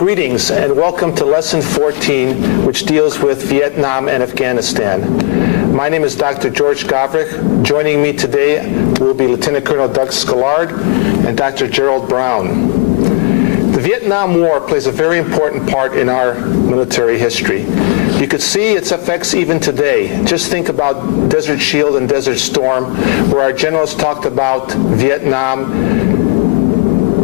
Greetings and welcome to Lesson 14, which deals with Vietnam and Afghanistan. My name is Dr. George Gavrik. Joining me today will be Lieutenant Colonel Doug Scalard and Dr. Gerald Brown. The Vietnam War plays a very important part in our military history. You could see its effects even today. Just think about Desert Shield and Desert Storm, where our generals talked about Vietnam,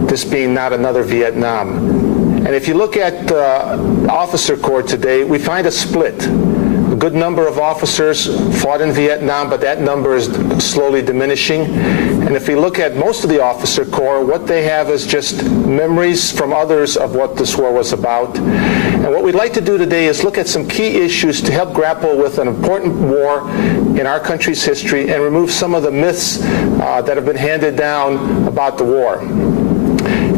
this being not another Vietnam. And if you look at the officer corps today, we find a split. A good number of officers fought in Vietnam, but that number is slowly diminishing. And if we look at most of the officer corps, what they have is just memories from others of what this war was about. And what we'd like to do today is look at some key issues to help grapple with an important war in our country's history and remove some of the myths that have been handed down about the war.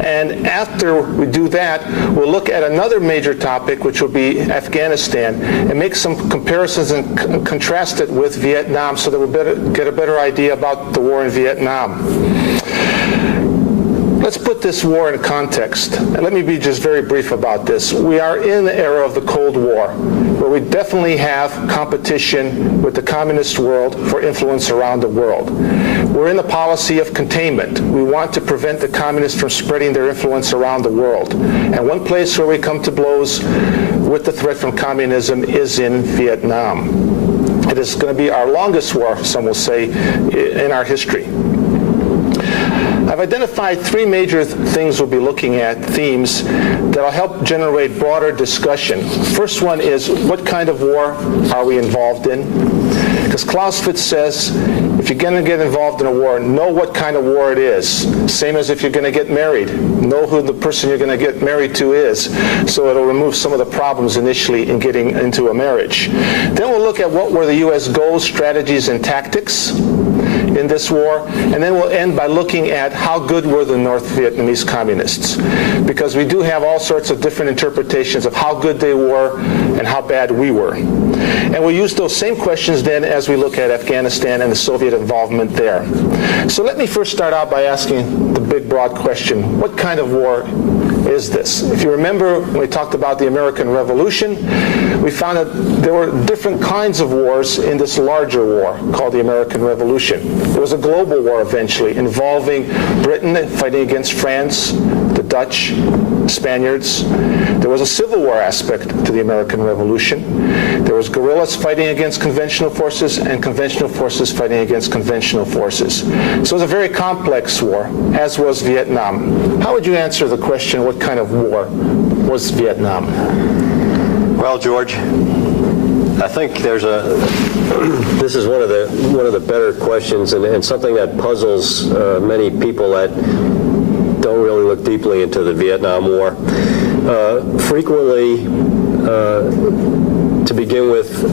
And after we do that, we'll look at another major topic, which will be Afghanistan, and make some comparisons and contrast it with Vietnam so that we'll get a better idea about the war in Vietnam. Let's put this war in context, and let me be just very brief about this. We are in the era of the Cold War, where we definitely have competition with the communist world for influence around the world. We're in the policy of containment. We want to prevent the communists from spreading their influence around the world. And one place where we come to blows with the threat from communism is in Vietnam. It is going to be our longest war, some will say, in our history. I've identified three major things we'll be looking at, themes, that'll help generate broader discussion. First one is, what kind of war are we involved in? Because Clausewitz says, if you're going to get involved in a war, know what kind of war it is. Same as if you're going to get married. Know who the person you're going to get married to is, so it'll remove some of the problems initially in getting into a marriage. Then we'll look at what were the U.S. goals, strategies, and tactics in this war, and then we'll end by looking at how good were the North Vietnamese communists, because we do have all sorts of different interpretations of how good they were and how bad we were. And we'll use those same questions then as we look at Afghanistan and the Soviet involvement there. So let me first start out by asking the big broad question, what kind of war is this? If you remember when we talked about the American Revolution, we found that there were different kinds of wars in this larger war called the American Revolution. It was a global war eventually involving Britain fighting against France, the Dutch, Spaniards. There was a civil war aspect to the American Revolution. There was guerrillas fighting against conventional forces and conventional forces fighting against conventional forces. So it was a very complex war, as was Vietnam. How would you answer the question, what kind of war was Vietnam? Well, George, I think this is one of the better questions and something that puzzles many people that don't really look deeply into the Vietnam War. Frequently, to begin with,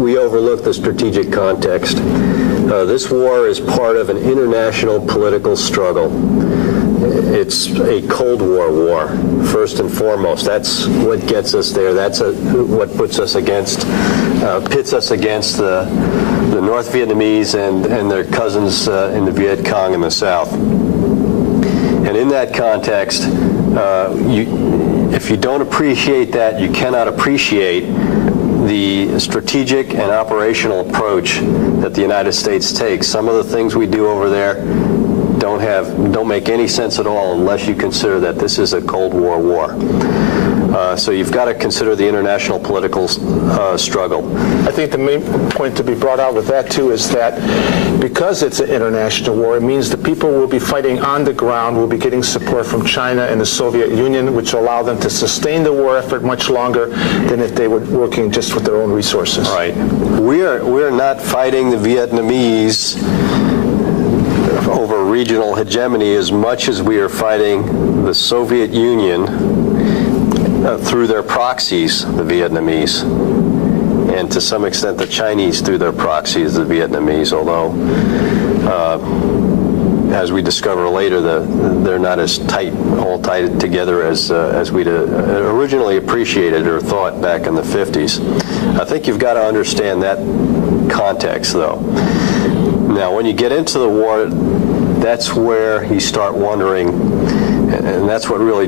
we overlook the strategic context. This war is part of an international political struggle. It's a Cold War, first and foremost. That's what gets us there. That's what pits us against the North Vietnamese and their cousins in the Viet Cong in the South. And in that context, if you don't appreciate that, you cannot appreciate the strategic and operational approach that the United States takes. Some of the things we do over there don't make any sense at all unless you consider that this is a Cold War war. So you've got to consider the international political struggle. I think the main point to be brought out with that, too, is that because it's an international war, it means the people will be fighting on the ground, will be getting support from China and the Soviet Union, which will allow them to sustain the war effort much longer than if they were working just with their own resources. Right. We're not fighting the Vietnamese over regional hegemony as much as we are fighting the Soviet Union through their proxies, the Vietnamese, and to some extent the Chinese through their proxies, the Vietnamese, although as we discover later, they're not as all tied together as we'd originally appreciated or thought back in the 50s. I think you've got to understand that context, though. Now, when you get into the war, that's where you start wondering, And that's what really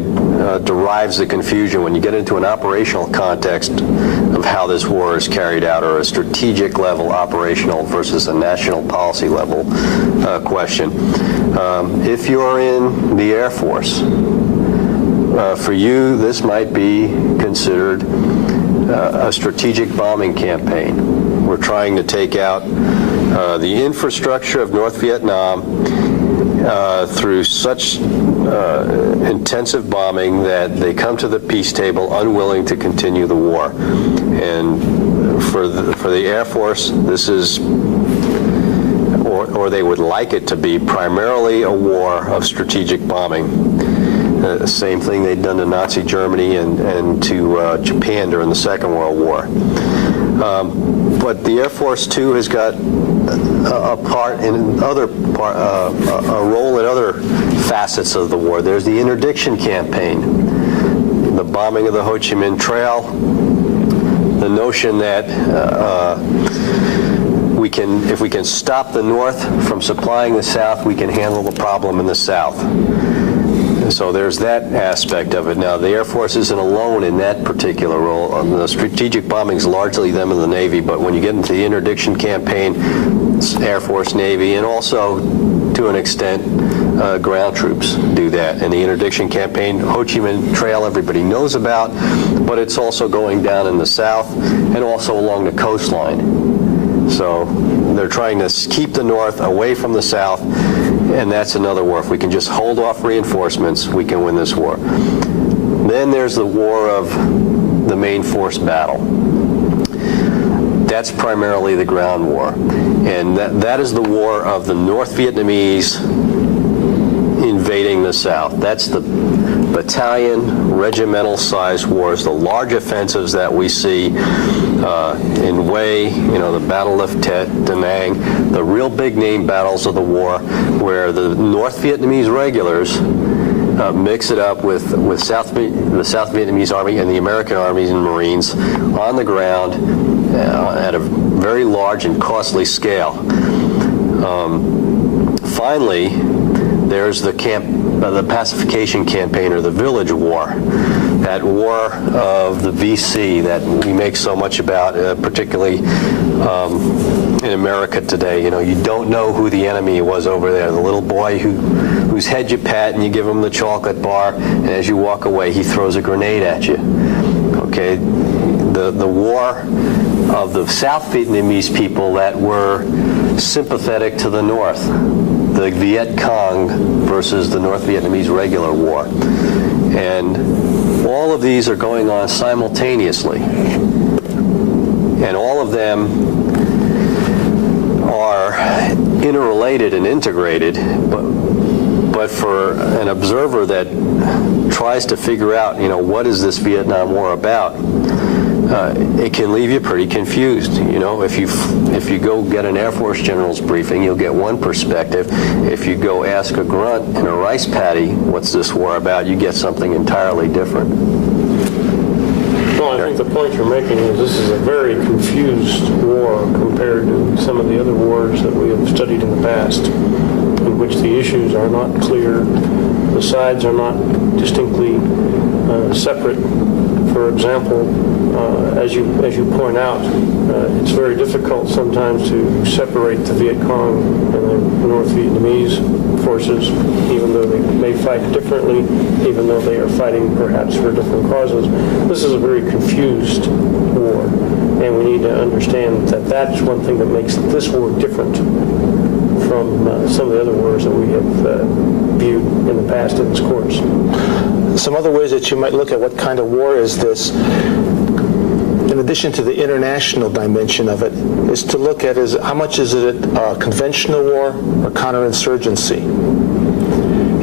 derives the confusion when you get into an operational context of how this war is carried out, or a strategic level operational versus a national policy level question. If you're in the Air Force, for you, this might be considered a strategic bombing campaign. We're trying to take out the infrastructure of North Vietnam through such intensive bombing that they come to the peace table unwilling to continue the war. And for the Air Force, this is, or they would like it to be, primarily a war of strategic bombing. The same thing they'd done to Nazi Germany and to Japan during the Second World War. But the Air Force too has got a part in other a role in other facets of the war. There's the interdiction campaign, the bombing of the Ho Chi Minh Trail, the notion that if we can stop the North from supplying the South, we can handle the problem in the South. So there's that aspect of it. Now, the Air Force isn't alone in that particular role. The strategic bombing is largely them and the Navy, but when you get into the interdiction campaign, Air Force, Navy, and also, to an extent, ground troops do that. And the interdiction campaign, Ho Chi Minh Trail, everybody knows about, but it's also going down in the South and also along the coastline. So they're trying to keep the North away from the South, and that's another war. If we can just hold off reinforcements, we can win this war. Then there's the war of the main force battle. That's primarily the ground war. And that is the war of the North Vietnamese invading the South. That's the battalion, regimental-sized wars, the large offensives that we see in Hue, the Battle of Tet, Da Nang, the real big-name battles of the war, where the North Vietnamese regulars mix it up with the South Vietnamese Army and the American armies and Marines on the ground at a very large and costly scale. Finally, there's the pacification campaign, or the village war, that war of the VC that we make so much about, particularly in America today. You don't know who the enemy was over there. The little boy whose head you pat and you give him the chocolate bar, and as you walk away, he throws a grenade at you. Okay, the war of the South Vietnamese people that were sympathetic to the North, the Viet Cong versus the North Vietnamese regular war. And all of these are going on simultaneously. And all of them are interrelated and integrated, but for an observer that tries to figure out, what is this Vietnam War about, it can leave you pretty confused. If you go get an Air Force general's briefing, you'll get one perspective. If you go ask a grunt in a rice paddy, what's this war about, you get something entirely different. Well, I think the point you're making is this is a very confused war compared to some of the other wars that we have studied in the past, in which the issues are not clear, the sides are not distinctly separate. For example, as you point out, it's very difficult sometimes to separate the Viet Cong and the North Vietnamese forces, even though they may fight differently, even though they are fighting perhaps for different causes. This is a very confused war, and we need to understand that that's one thing that makes this war different from some of the other wars that we have viewed in the past in this course. Some other ways that you might look at what kind of war is this, in addition to the international dimension of it, is to look at how much is it a conventional war or counterinsurgency.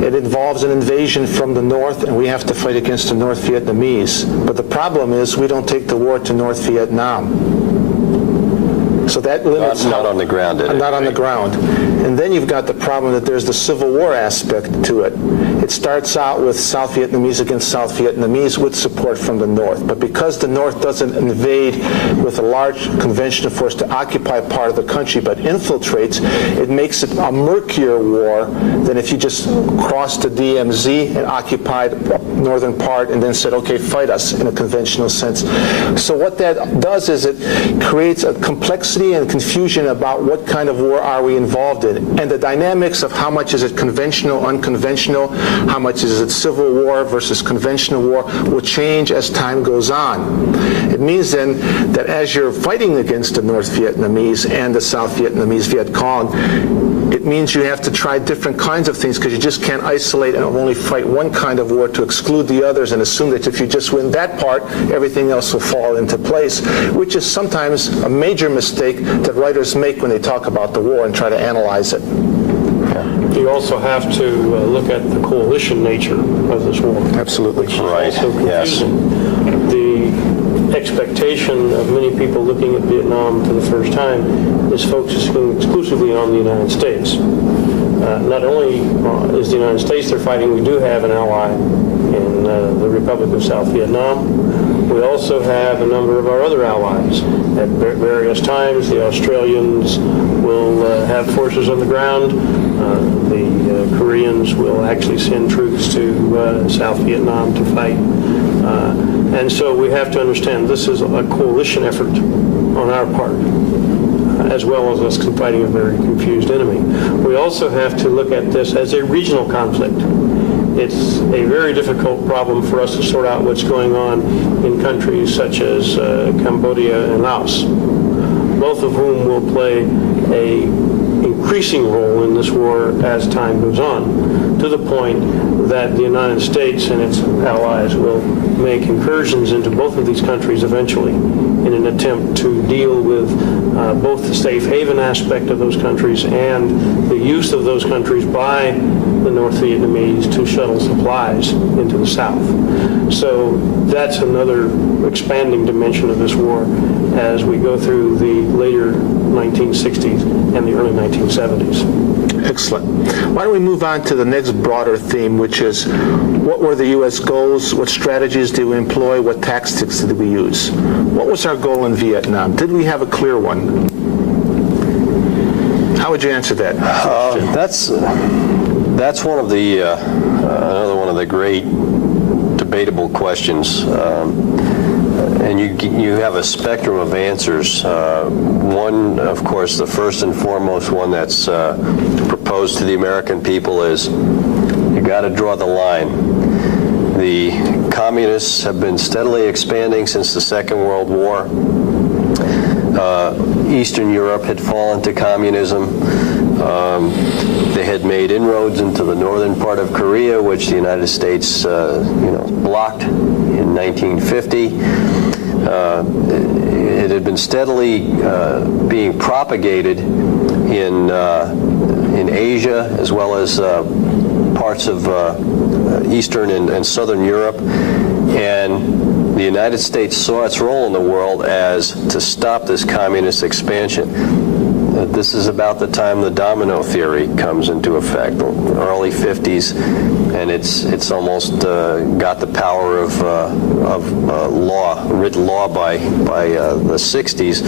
It involves an invasion from the north, and we have to fight against the North Vietnamese. But the problem is we don't take the war to North Vietnam. So that limits not on the ground, did it? Not on the ground. And then you've got the problem that there's the Civil War aspect to it. It starts out with South Vietnamese against South Vietnamese with support from the North. But because the North doesn't invade with a large conventional force to occupy part of the country but infiltrates, it makes it a murkier war than if you just crossed the DMZ and occupied a northern part and then said, okay, fight us in a conventional sense. So what that does is it creates a complexity and confusion about what kind of war are we involved in. And the dynamics of how much is it conventional, unconventional, how much is it civil war versus conventional war will change as time goes on. It means then that as you're fighting against the North Vietnamese and the South Vietnamese Viet Cong, it means you have to try different kinds of things because you just can't isolate and only fight one kind of war to exclude the others and assume that if you just win that part, everything else will fall into place, which is sometimes a major mistake that writers make when they talk about the war and try to analyze it. You also have to look at the coalition nature of this war. Absolutely. Which is Right. also confusing. Yes. The expectation of many people looking at Vietnam for the first time is focusing exclusively on the United States. Not only is the United States they're fighting, we do have an ally in the Republic of South Vietnam. We also have a number of our other allies. At various times, the Australians will have forces on the ground. The Koreans will actually send troops to South Vietnam to fight. And so we have to understand this is a coalition effort on our part, as well as us fighting a very confused enemy. We also have to look at this as a regional conflict. It's a very difficult problem for us to sort out what's going on in countries such as Cambodia and Laos, both of whom will play a increasing role in this war as time goes on, to the point that the United States and its allies will make incursions into both of these countries eventually in an attempt to deal with both the safe haven aspect of those countries and the use of those countries by the North Vietnamese to shuttle supplies into the South. So that's another expanding dimension of this war as we go through the later 1960s and the early 1970s. Excellent. Why don't we move on to the next broader theme, which is what were the U.S. goals, what strategies did we employ, what tactics did we use? What was our goal in Vietnam? Did we have a clear one? How would you answer that? That's one of the another one of the great debatable questions. And you have a spectrum of answers. One, of course, the first and foremost one that's proposed to the American people is you got to draw the line. The communists have been steadily expanding since the Second World War. Eastern Europe had fallen to communism. They had made inroads into the northern part of Korea, which the United States, blocked in 1950. It had been steadily being propagated in Asia as well as parts of Eastern and Southern Europe, and the United States saw its role in the world as to stop this communist expansion. This is about the time the domino theory comes into effect, the early 50s, and it's almost got the power of law, written law by the 60s,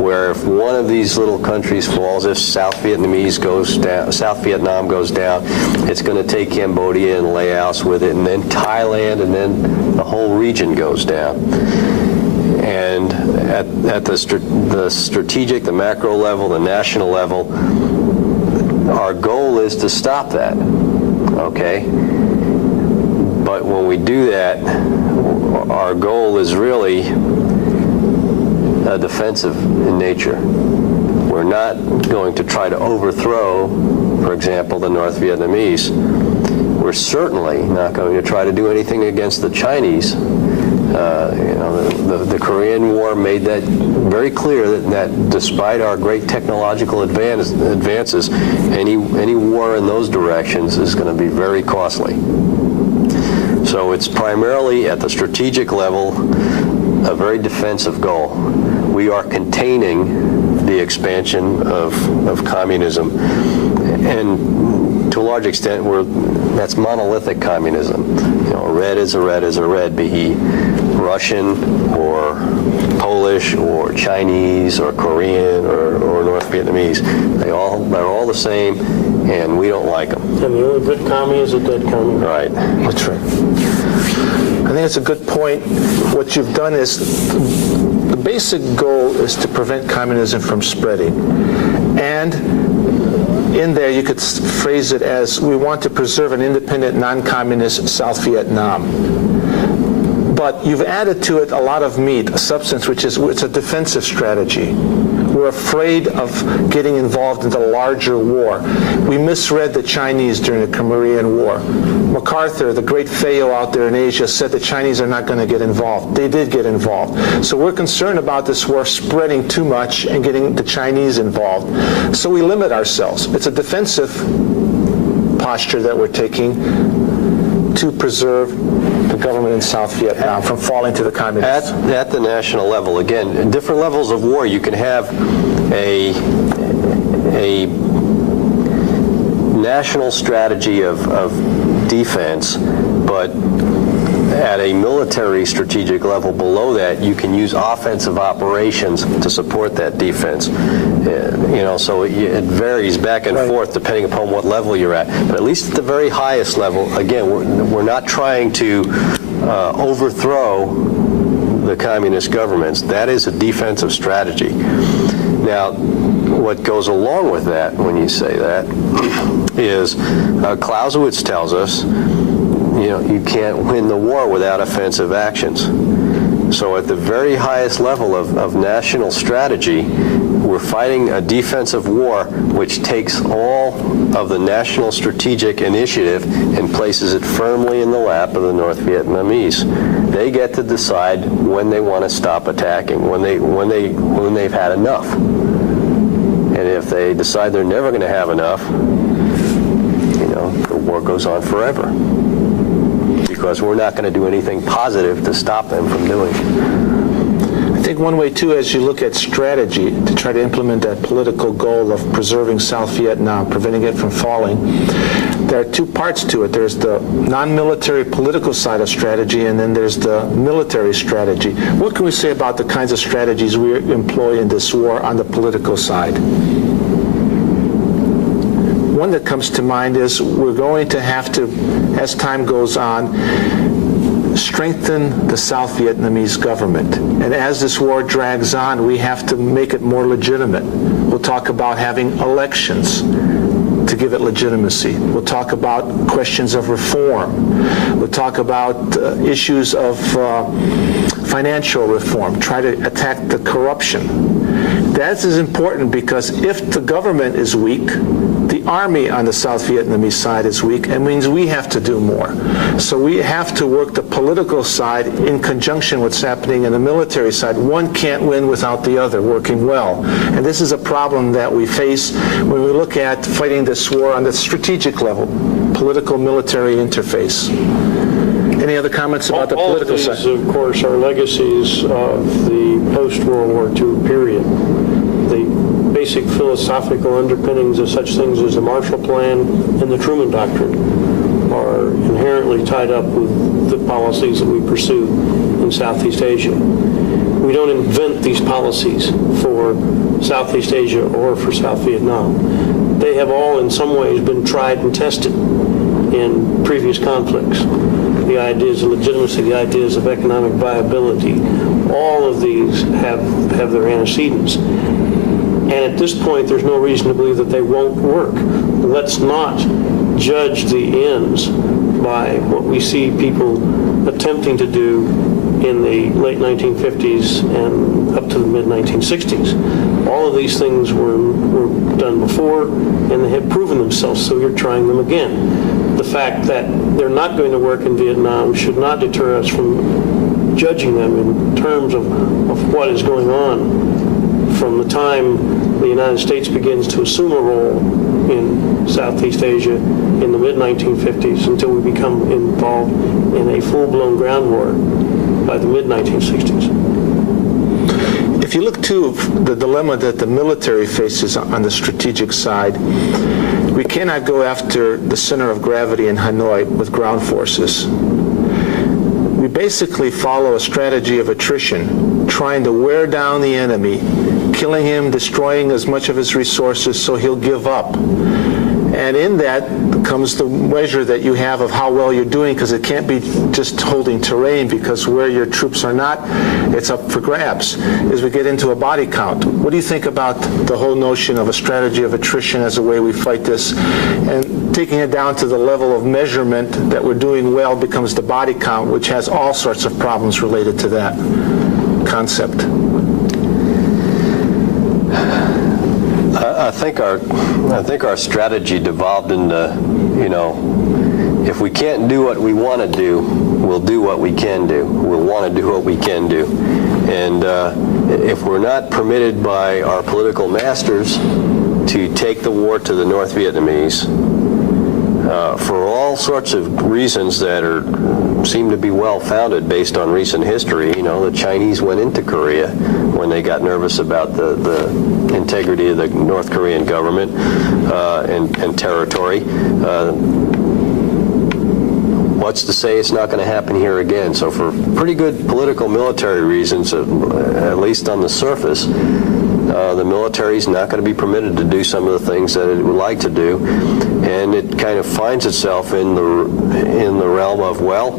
where if one of these little countries falls, if South Vietnam goes down, it's going to take Cambodia and Laos with it, and then Thailand, and then the whole region goes down. And at the strategic, the macro level, the national level, our goal is to stop that, okay? But when we do that, our goal is really defensive in nature. We're not going to try to overthrow, for example, the North Vietnamese. We're certainly not going to try to do anything against the Chinese. The Korean War made that very clear that despite our great technological advances, any war in those directions is going to be very costly. So it's primarily at the strategic level a very defensive goal. We are containing the expansion of communism. And to a large extent, that's monolithic communism. A red is a red is a red, be he Russian or Polish or Chinese or Korean or North Vietnamese. They're all the same, and we don't like them. And the only good commie is a dead commie. Right. That's right. I think it's a good point. What you've done is, the basic goal is to prevent communism from spreading. And in there, you could phrase it as, we want to preserve an independent, non-communist South Vietnam. But you've added to it a lot of meat, a substance, which is it's a defensive strategy. We're afraid of getting involved in the larger war. We misread the Chinese during the Korean War. MacArthur, the great Feo out there in Asia, said the Chinese are not going to get involved. They did get involved. So we're concerned about this war spreading too much and getting the Chinese involved. So we limit ourselves. It's a defensive posture that we're taking to preserve the government in South Vietnam from falling to the communists. At the national level, again, in different levels of war, you can have a national strategy of defense, but at a military strategic level below that, you can use offensive operations to support that defense. So it varies back and forth depending upon what level you're at. But at least at the very highest level, again, we're not trying to overthrow the communist governments. That is a defensive strategy. Now, what goes along with that, when you say that, is Clausewitz tells us, you can't win the war without offensive actions. So at the very highest level of national strategy, we're fighting a defensive war which takes all of the national strategic initiative and places it firmly in the lap of the North Vietnamese. They get to decide when they want to stop attacking, when they've had enough. And if they decide they're never going to have enough, the war goes on forever. Because we're not going to do anything positive to stop them from doing it. I think one way, too, as you look at strategy to try to implement that political goal of preserving South Vietnam, preventing it from falling, there are two parts to it. There's the non-military political side of strategy, and then there's the military strategy. What can we say about the kinds of strategies we employ in this war on the political side? One that comes to mind is we're going to have to, as time goes on, strengthen the South Vietnamese government. And as this war drags on, we have to make it more legitimate. We'll talk about having elections to give it legitimacy. We'll talk about questions of reform. We'll talk about issues of financial reform, try to attack the corruption. That is important because if the government is weak, the army on the South Vietnamese side is weak, and means we have to do more. So we have to work the political side in conjunction with what's happening in the military side. One can't win without the other working well. And this is a problem that we face when we look at fighting this war on the strategic level, political-military interface. Any other comments about the political side? All of these, of course, are legacies of the post-World War II period. The basic philosophical underpinnings of such things as the Marshall Plan and the Truman Doctrine are inherently tied up with the policies that we pursue in Southeast Asia. We don't invent these policies for Southeast Asia or for South Vietnam. They have all in some ways been tried and tested in previous conflicts. The ideas of legitimacy, the ideas of economic viability, all of these have their antecedents. And at this point, there's no reason to believe that they won't work. Let's not judge the ends by what we see people attempting to do in the late 1950s and up to the mid-1960s. All of these things were done before, and they have proven themselves, so you're trying them again. The fact that they're not going to work in Vietnam should not deter us from judging them in terms of what is going on from the time the United States begins to assume a role in Southeast Asia in the mid-1950s until we become involved in a full-blown ground war by the mid-1960s. If you look too, the dilemma that the military faces on the strategic side, we cannot go after the center of gravity in Hanoi with ground forces. We basically follow a strategy of attrition, trying to wear down the enemy, killing him, destroying as much of his resources so he'll give up. And in that comes the measure that you have of how well you're doing, because it can't be just holding terrain, because where your troops are not, it's up for grabs, as we get into a body count. What do you think about the whole notion of a strategy of attrition as a way we fight this? And taking it down to the level of measurement that we're doing well becomes the body count, which has all sorts of problems related to that concept. I think our strategy devolved into, if we can't do what we want to do, we'll do what we can do. We'll want to do what we can do. And if we're not permitted by our political masters to take the war to the North Vietnamese, for all sorts of reasons that seem to be well-founded based on recent history. The Chinese went into Korea when they got nervous about the integrity of the North Korean government and territory. What's to say it's not going to happen here again? So for pretty good political military reasons, at least on the surface, the military's not going to be permitted to do some of the things that it would like to do, and it kind of finds itself in the realm of, well,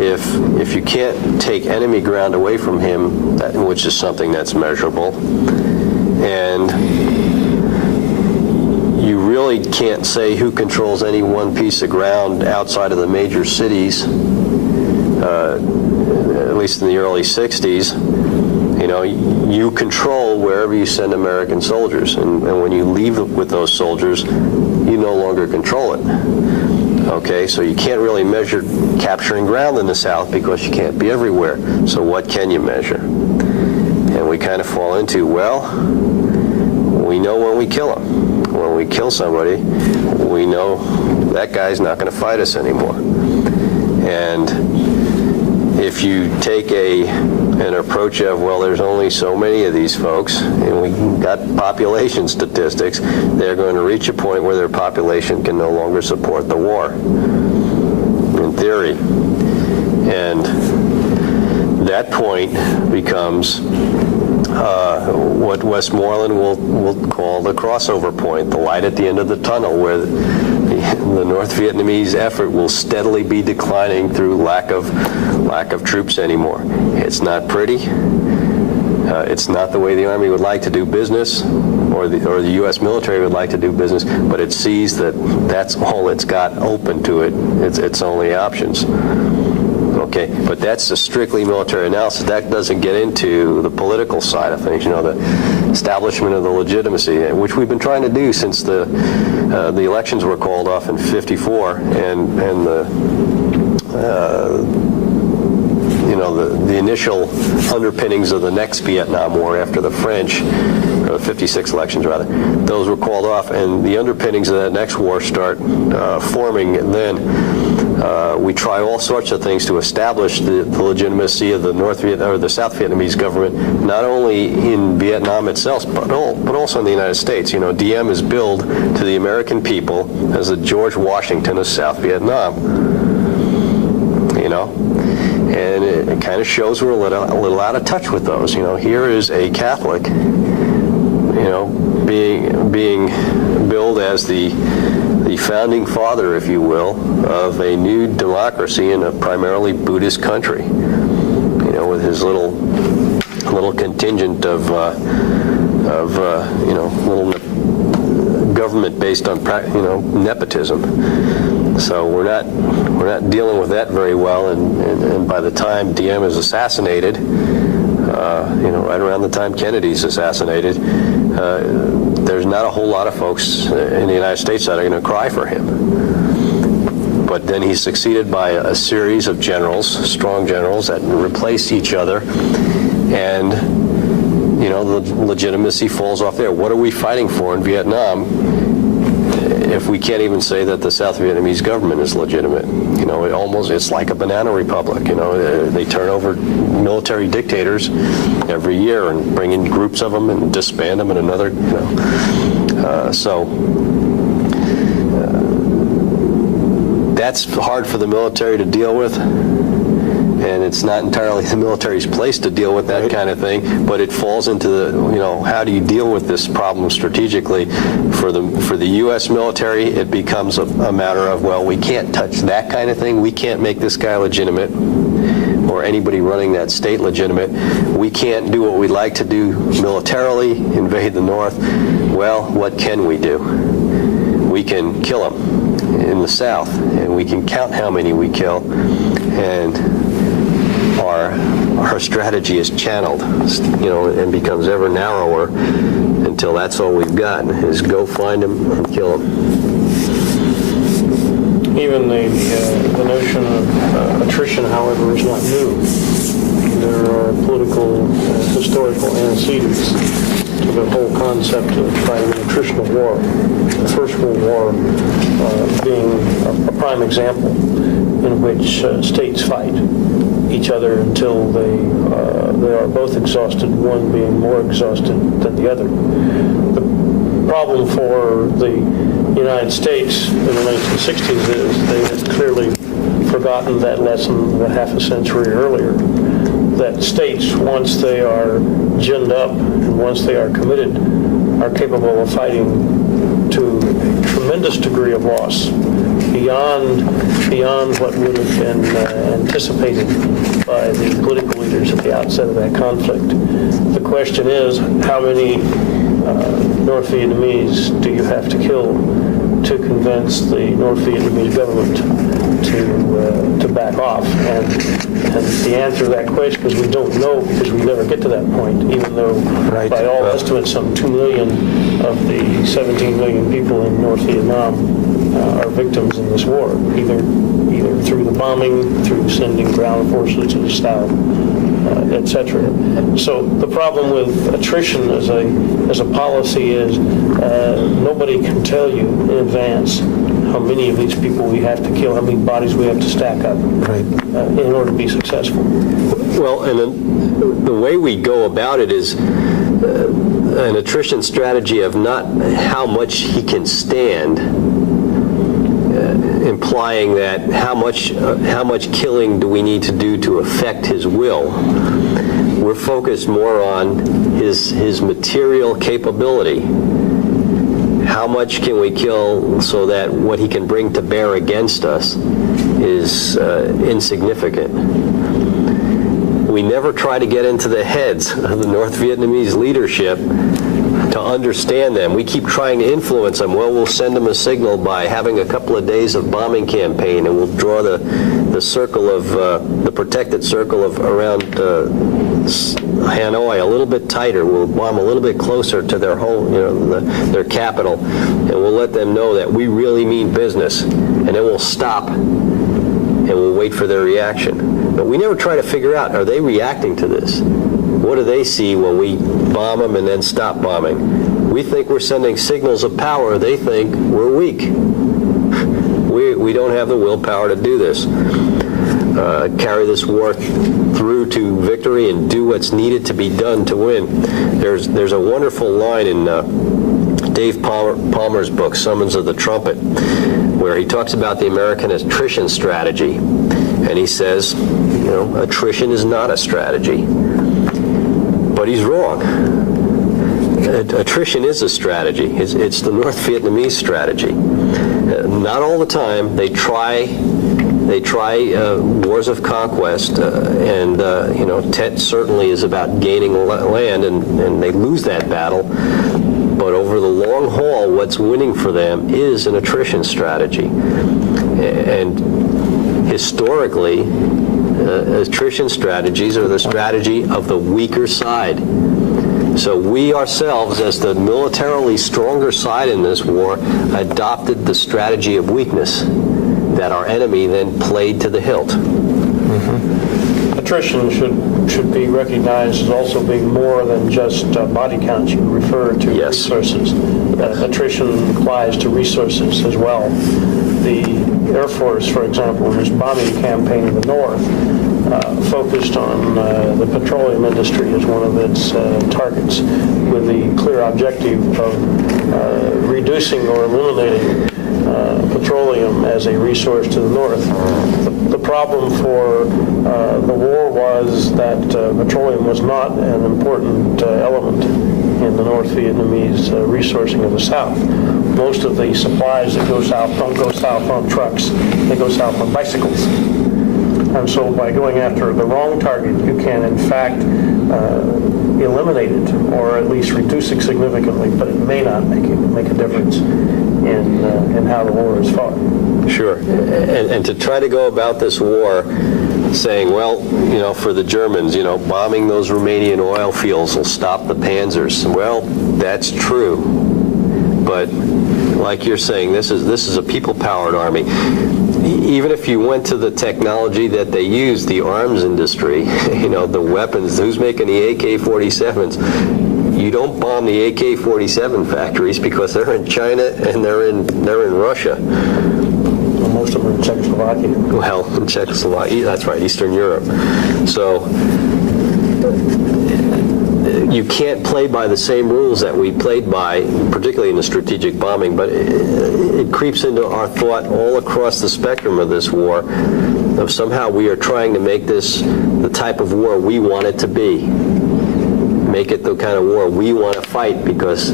if you can't take enemy ground away from him, which is something that's measurable, and you really can't say who controls any one piece of ground outside of the major cities, at least in the early 60s, you control wherever you send American soldiers, and when you leave with those soldiers, you no longer control it. Okay, so you can't really measure capturing ground in the South because you can't be everywhere. So what can you measure? And we kind of fall into, well, we know when we kill them. When we kill somebody, we know that guy's not going to fight us anymore. And if you take an approach of, well, there's only so many of these folks, and we got population statistics, they're going to reach a point where their population can no longer support the war, in theory. And that point becomes what Westmoreland will call the crossover point, the light at the end of the tunnel, where the North Vietnamese effort will steadily be declining through lack of troops anymore. It's not pretty. It's not the way the Army would like to do business, or the U.S. military would like to do business, but it sees that that's all it's got open to it. It's only options. Okay, but that's a strictly military analysis. That doesn't get into the political side of things, the establishment of the legitimacy, which we've been trying to do since the elections were called off in '54, and the initial underpinnings of the next Vietnam War after the French, or the 56 elections rather, those were called off, and the underpinnings of that next war start forming. And then we try all sorts of things to establish the legitimacy of the the South Vietnamese government, not only in Vietnam itself, but also in the United States. Diem is billed to the American people as the George Washington of South Vietnam. And it kind of shows we're a little out of touch with those. Here is a Catholic, being billed as the founding father, if you will, of a new democracy in a primarily Buddhist country. With his little contingent of little government based on nepotism. So we're not dealing with that very well, and by the time Diem is assassinated, right around the time Kennedy's assassinated, there's not a whole lot of folks in the United States that are going to cry for him. But then he's succeeded by a series of generals, strong generals, that replace each other, and the legitimacy falls off there. What are we fighting for in Vietnam if we can't even say that the South Vietnamese government is legitimate. It's like a banana republic. They turn over military dictators every year and bring in groups of them and disband them in another. That's hard for the military to deal with. And it's not entirely the military's place to deal with that kind of thing, but it falls into the, how do you deal with this problem strategically? For the U.S. military, it becomes a matter of, well, we can't touch that kind of thing. We can't make this guy legitimate, or anybody running that state legitimate. We can't do what we'd like to do militarily, invade the North. Well, what can we do? We can kill them in the South, and we can count how many we kill, and our strategy is channeled, and becomes ever narrower until that's all we've got, is go find them and kill them. Even the notion of attrition, however, is not new. There are political, historical antecedents to the whole concept of fighting an attritional war. The First World War being a prime example in which states fight each other until they are both exhausted, one being more exhausted than the other. The problem for the United States in the 1960s is they had clearly forgotten that lesson a half a century earlier, that states, once they are ginned up and once they are committed, are capable of fighting to a tremendous degree of loss, beyond what would have been anticipated by the political leaders at the outset of that conflict. The question is, how many North Vietnamese do you have to kill to convince the North Vietnamese government to back off? And the answer to that question is we don't know, because we never get to that point, even though by all estimates some 2 million of the 17 million people in North Vietnam are victims in this war, either through the bombing, through sending ground forces to the south, etc. So the problem with attrition as a policy is nobody can tell you in advance how many of these people we have to kill, how many bodies we have to stack up in order to be successful. Well, and the way we go about it is an attrition strategy of not how much he can stand, implying that how much killing do we need to do to affect his will. We're focused more on his material capability. How much can we kill so that what he can bring to bear against us is insignificant. We never try to get into the heads of the North Vietnamese leadership to understand them. We keep trying to influence them. Well, we'll send them a signal by having a couple of days of bombing campaign, and we'll draw the circle of the protected circle of around Hanoi a little bit tighter. We'll bomb a little bit closer to their home, their capital, and we'll let them know that we really mean business. And then we'll stop and we'll wait for their reaction. But we never try to figure out, are they reacting to this? What do they see when we bomb them and then stop bombing? We think we're sending signals of power. They think we're weak. We don't have the willpower to do this. Carry this war through to victory and do what's needed to be done to win. There's a wonderful line in Dave Palmer's book, Summons of the Trumpet, where he talks about the American attrition strategy. And he says, attrition is not a strategy. But he's wrong. Attrition is a strategy. It's the North Vietnamese strategy. Not all the time. They try wars of conquest, and Tet certainly is about gaining land, and they lose that battle. But over the long haul, what's winning for them is an attrition strategy. And historically, attrition strategies are the strategy of the weaker side. So we ourselves, as the militarily stronger side in this war, adopted the strategy of weakness that our enemy then played to the hilt. Mm-hmm. attrition should be recognized as also being more than just body count. You refer to Yes. resources. Attrition applies to resources as well. The Air Force, for example, in its bombing campaign in the north, focused on the petroleum industry as one of its targets, with the clear objective of reducing or eliminating petroleum as a resource to the north. The problem for the war was that petroleum was not an important element in the North Vietnamese resourcing of the South. Most of the supplies that go south don't go south on trucks. They go south on bicycles. And so by going after the wrong target, you can in fact eliminate it, or at least reduce it significantly, but it may not make a difference in how the war is fought. Sure. And to try to go about this war saying, well, for the Germans, bombing those Romanian oil fields will stop the panzers. Well, that's true. But like you're saying, this is a people-powered army. Even if you went to the technology that they use, the arms industry, the weapons, who's making the AK-47s? You don't bomb the AK-47 factories because they're in China and they're in Russia. Well, most of them are in Czechoslovakia. Well, in Czechoslovakia, that's right, Eastern Europe. So you can't play by the same rules that we played by, particularly in the strategic bombing, but it creeps into our thought all across the spectrum of this war, of somehow we are trying to make this the type of war we want it to be. Make it the kind of war we want to fight, because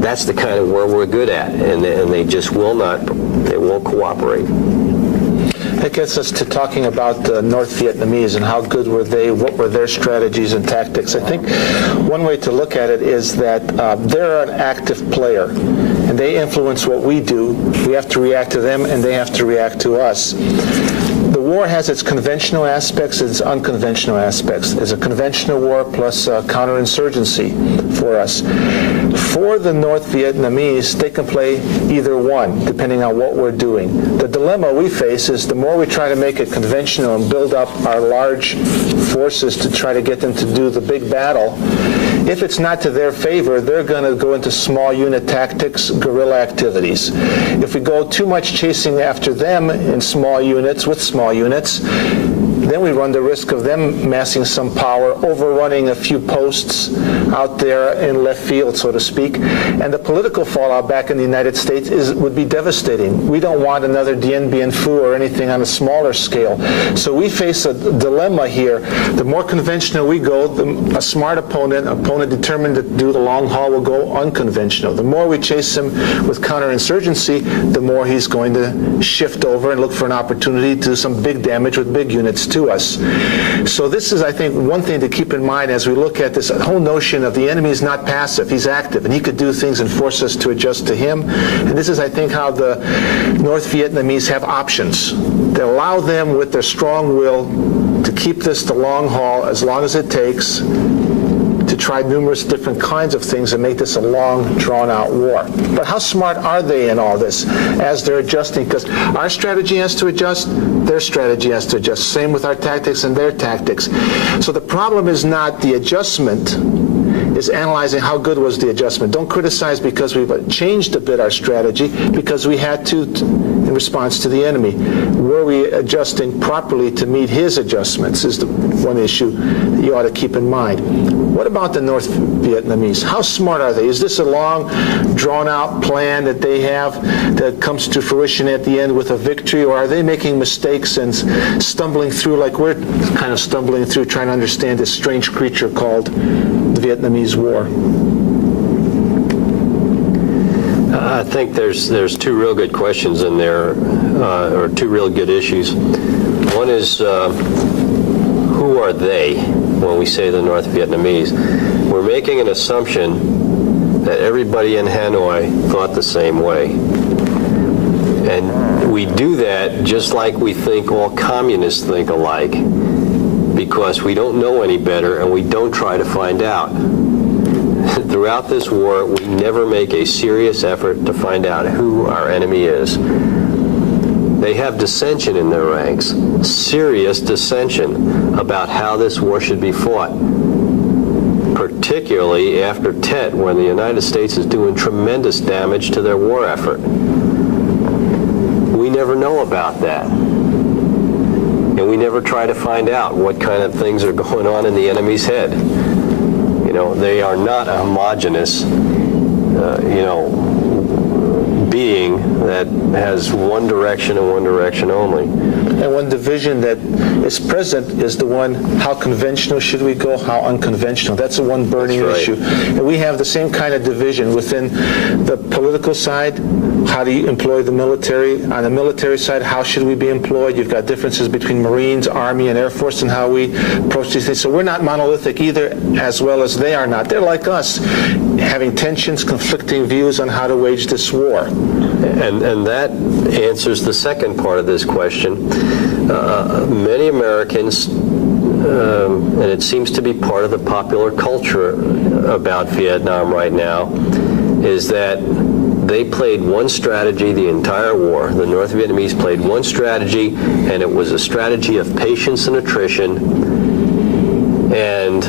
that's the kind of war we're good at, and they just will not, they won't cooperate. That gets us to talking about the North Vietnamese and how good were they, what were their strategies and tactics. I think one way to look at it is that they're an active player, and they influence what we do. We have to react to them, and they have to react to us. The war has its conventional aspects and its unconventional aspects. There's a conventional war plus counterinsurgency for us. For the North Vietnamese, they can play either one, depending on what we're doing. The dilemma we face is the more we try to make it conventional and build up our large forces to try to get them to do the big battle, if it's not to their favor, they're going to go into small unit tactics, guerrilla activities. If we go too much chasing after them in small units, with small units, then we run the risk of them massing some power, overrunning a few posts out there in left field, so to speak. And the political fallout back in the United States would be devastating. We don't want another Dien Bien Phu or anything on a smaller scale. So we face a dilemma here. The more conventional we go, a smart opponent determined to do the long haul, will go unconventional. The more we chase him with counterinsurgency, the more he's going to shift over and look for an opportunity to do some big damage with big units to us. So this is, I think, one thing to keep in mind as we look at this whole notion of the enemy is not passive. He's active, and he could do things and force us to adjust to him. And this is, I think, how the North Vietnamese have options that allow them, with their strong will, to keep this the long haul as long as it takes, to try numerous different kinds of things and make this a long, drawn-out war. But how smart are they in all this as they're adjusting? Because our strategy has to adjust, their strategy has to adjust. Same with our tactics and their tactics. So the problem is not the adjustment, is analyzing how good was the adjustment. Don't criticize because we've changed a bit our strategy, because we had to in response to the enemy. Were we adjusting properly to meet his adjustments is the one issue that you ought to keep in mind. What about the North Vietnamese? How smart are they? Is this a long, drawn-out plan that they have that comes to fruition at the end with a victory, or are they making mistakes and stumbling through like we're kind of stumbling through, trying to understand this strange creature called the Vietnamese War? I think there's two real good questions in there, or two real good issues. One is, who are they when we say the North Vietnamese? We're making an assumption that everybody in Hanoi thought the same way. And we do that just like we think all communists think alike, because we don't know any better and we don't try to find out. Throughout this war, we never make a serious effort to find out who our enemy is. They have dissension in their ranks, serious dissension about how this war should be fought, particularly after Tet, when the United States is doing tremendous damage to their war effort. We never know about that. And we never try to find out what kind of things are going on in the enemy's head. You know, they are not a homogeneous, being that has one direction and one direction only. And one division that is present is the one, how conventional should we go, how unconventional. That's the one burning issue. And we have the same kind of division within the political side. How do you employ the military? On the military side, how should we be employed? You've got differences between Marines, Army, and Air Force and how we approach these things. So we're not monolithic either, as well as they are not. They're like us, having tensions, conflicting views on how to wage this war. And that answers the second part of this question. Many Americans, and it seems to be part of the popular culture about Vietnam right now, is that they played one strategy the entire war. The North Vietnamese played one strategy, and it was a strategy of patience and attrition. And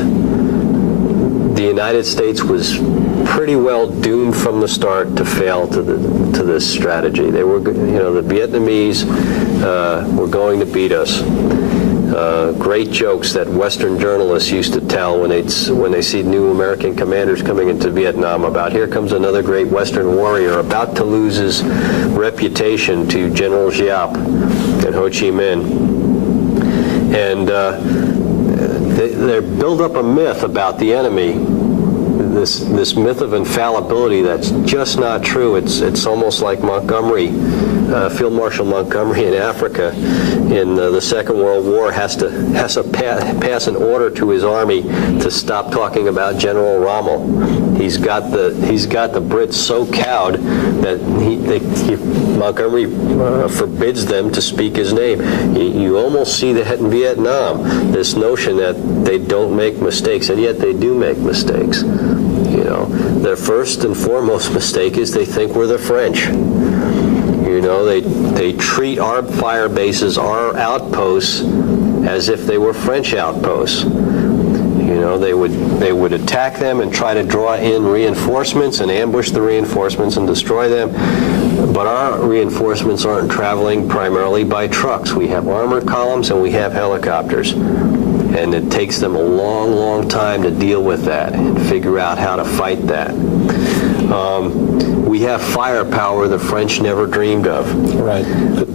the United States was pretty well doomed from the start to fail to this strategy. They were, the Vietnamese were going to beat us. Great jokes that Western journalists used to tell when they see new American commanders coming into Vietnam about, here comes another great Western warrior about to lose his reputation to General Giap and Ho Chi Minh. And they build up a myth about the enemy, this myth of infallibility that's just not true. It's almost like Montgomery, Field Marshal Montgomery in Africa in the Second World War has to pass an order to his army to stop talking about General Rommel. He's got the Brits so cowed that Montgomery forbids them to speak his name. You almost see that in Vietnam, this notion that they don't make mistakes, and yet they do make mistakes. Their first and foremost mistake is they think we're the French. They treat our fire bases, our outposts, as if they were French outposts. They would attack them and try to draw in reinforcements and ambush the reinforcements and destroy them. But our reinforcements aren't traveling primarily by trucks. We have armored columns and we have helicopters. And it takes them a long, long time to deal with that and figure out how to fight that. We have firepower the French never dreamed of. Right.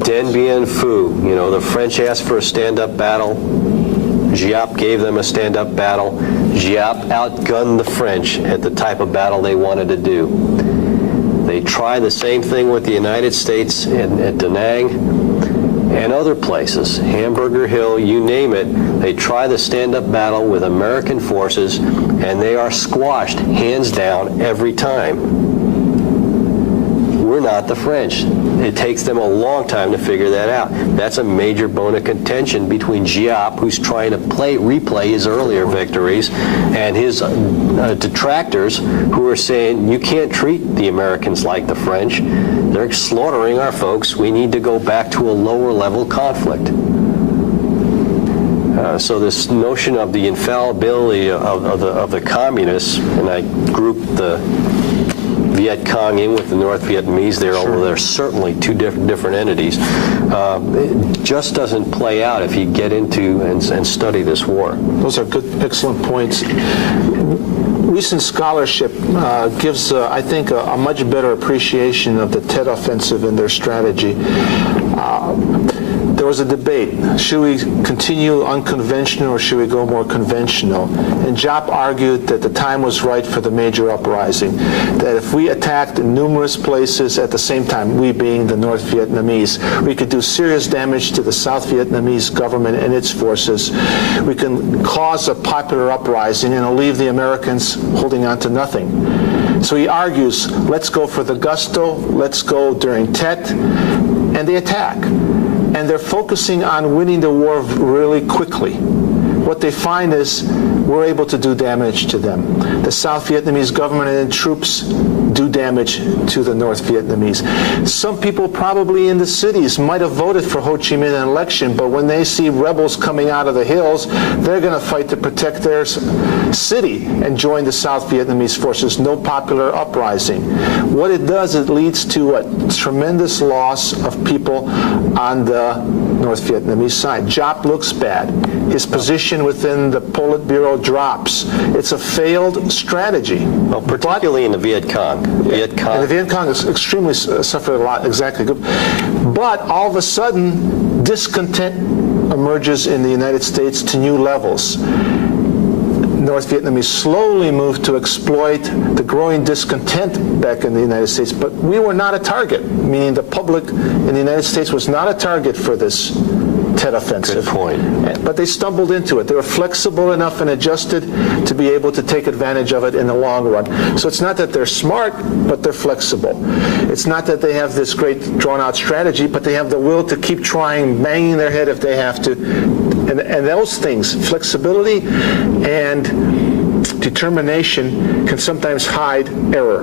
Dien Bien Phu, the French asked for a stand-up battle. Giap gave them a stand-up battle. Giap outgunned the French at the type of battle they wanted to do. They try the same thing with the United States at Da Nang and other places, Hamburger Hill, you name it. They try the stand-up battle with American forces, and they are squashed, hands down, every time. We're not the French. It takes them a long time to figure that out. That's a major bone of contention between Giap, who's trying to replay his earlier victories, and his detractors, who are saying, you can't treat the Americans like the French. They're slaughtering our folks. We need to go back to a lower level conflict. So this notion of the infallibility of the communists, and I grouped the Viet Cong in with the North Vietnamese there, although they're certainly two different entities, it just doesn't play out if you get into and study this war. Those are good, excellent points. Recent scholarship gives, I think, a much better appreciation of the Tet Offensive and their strategy. There was a debate. Should we continue unconventional or should we go more conventional? And Giap argued that the time was right for the major uprising, that if we attacked in numerous places at the same time, we being the North Vietnamese, we could do serious damage to the South Vietnamese government and its forces. We can cause a popular uprising and leave the Americans holding on to nothing. So he argues, let's go for the gusto, let's go during Tet, and they attack. And they're focusing on winning the war really quickly. What they find is we're able to do damage to them. The South Vietnamese government and troops do damage to the North Vietnamese. Some people probably in the cities might have voted for Ho Chi Minh in an election, but when they see rebels coming out of the hills, they're going to fight to protect their city and join the South Vietnamese forces. No popular uprising. What it does, it leads to a tremendous loss of people on the North Vietnamese side. Giap looks bad. His position within the Politburo drops. It's a failed strategy. Well, particularly in the Viet Cong. And the Viet Cong is extremely suffered a lot. Exactly. But all of a sudden, discontent emerges in the United States to new levels. North Vietnamese slowly moved to exploit the growing discontent back in the United States, but we were not a target, meaning the public in the United States was not a target for this Tet Offensive. Good point. But they stumbled into it. They were flexible enough and adjusted to be able to take advantage of it in the long run. So it's not that they're smart, but they're flexible. It's not that they have this great drawn-out strategy, but they have the will to keep trying, banging their head if they have to. And those things, flexibility and determination, can sometimes hide error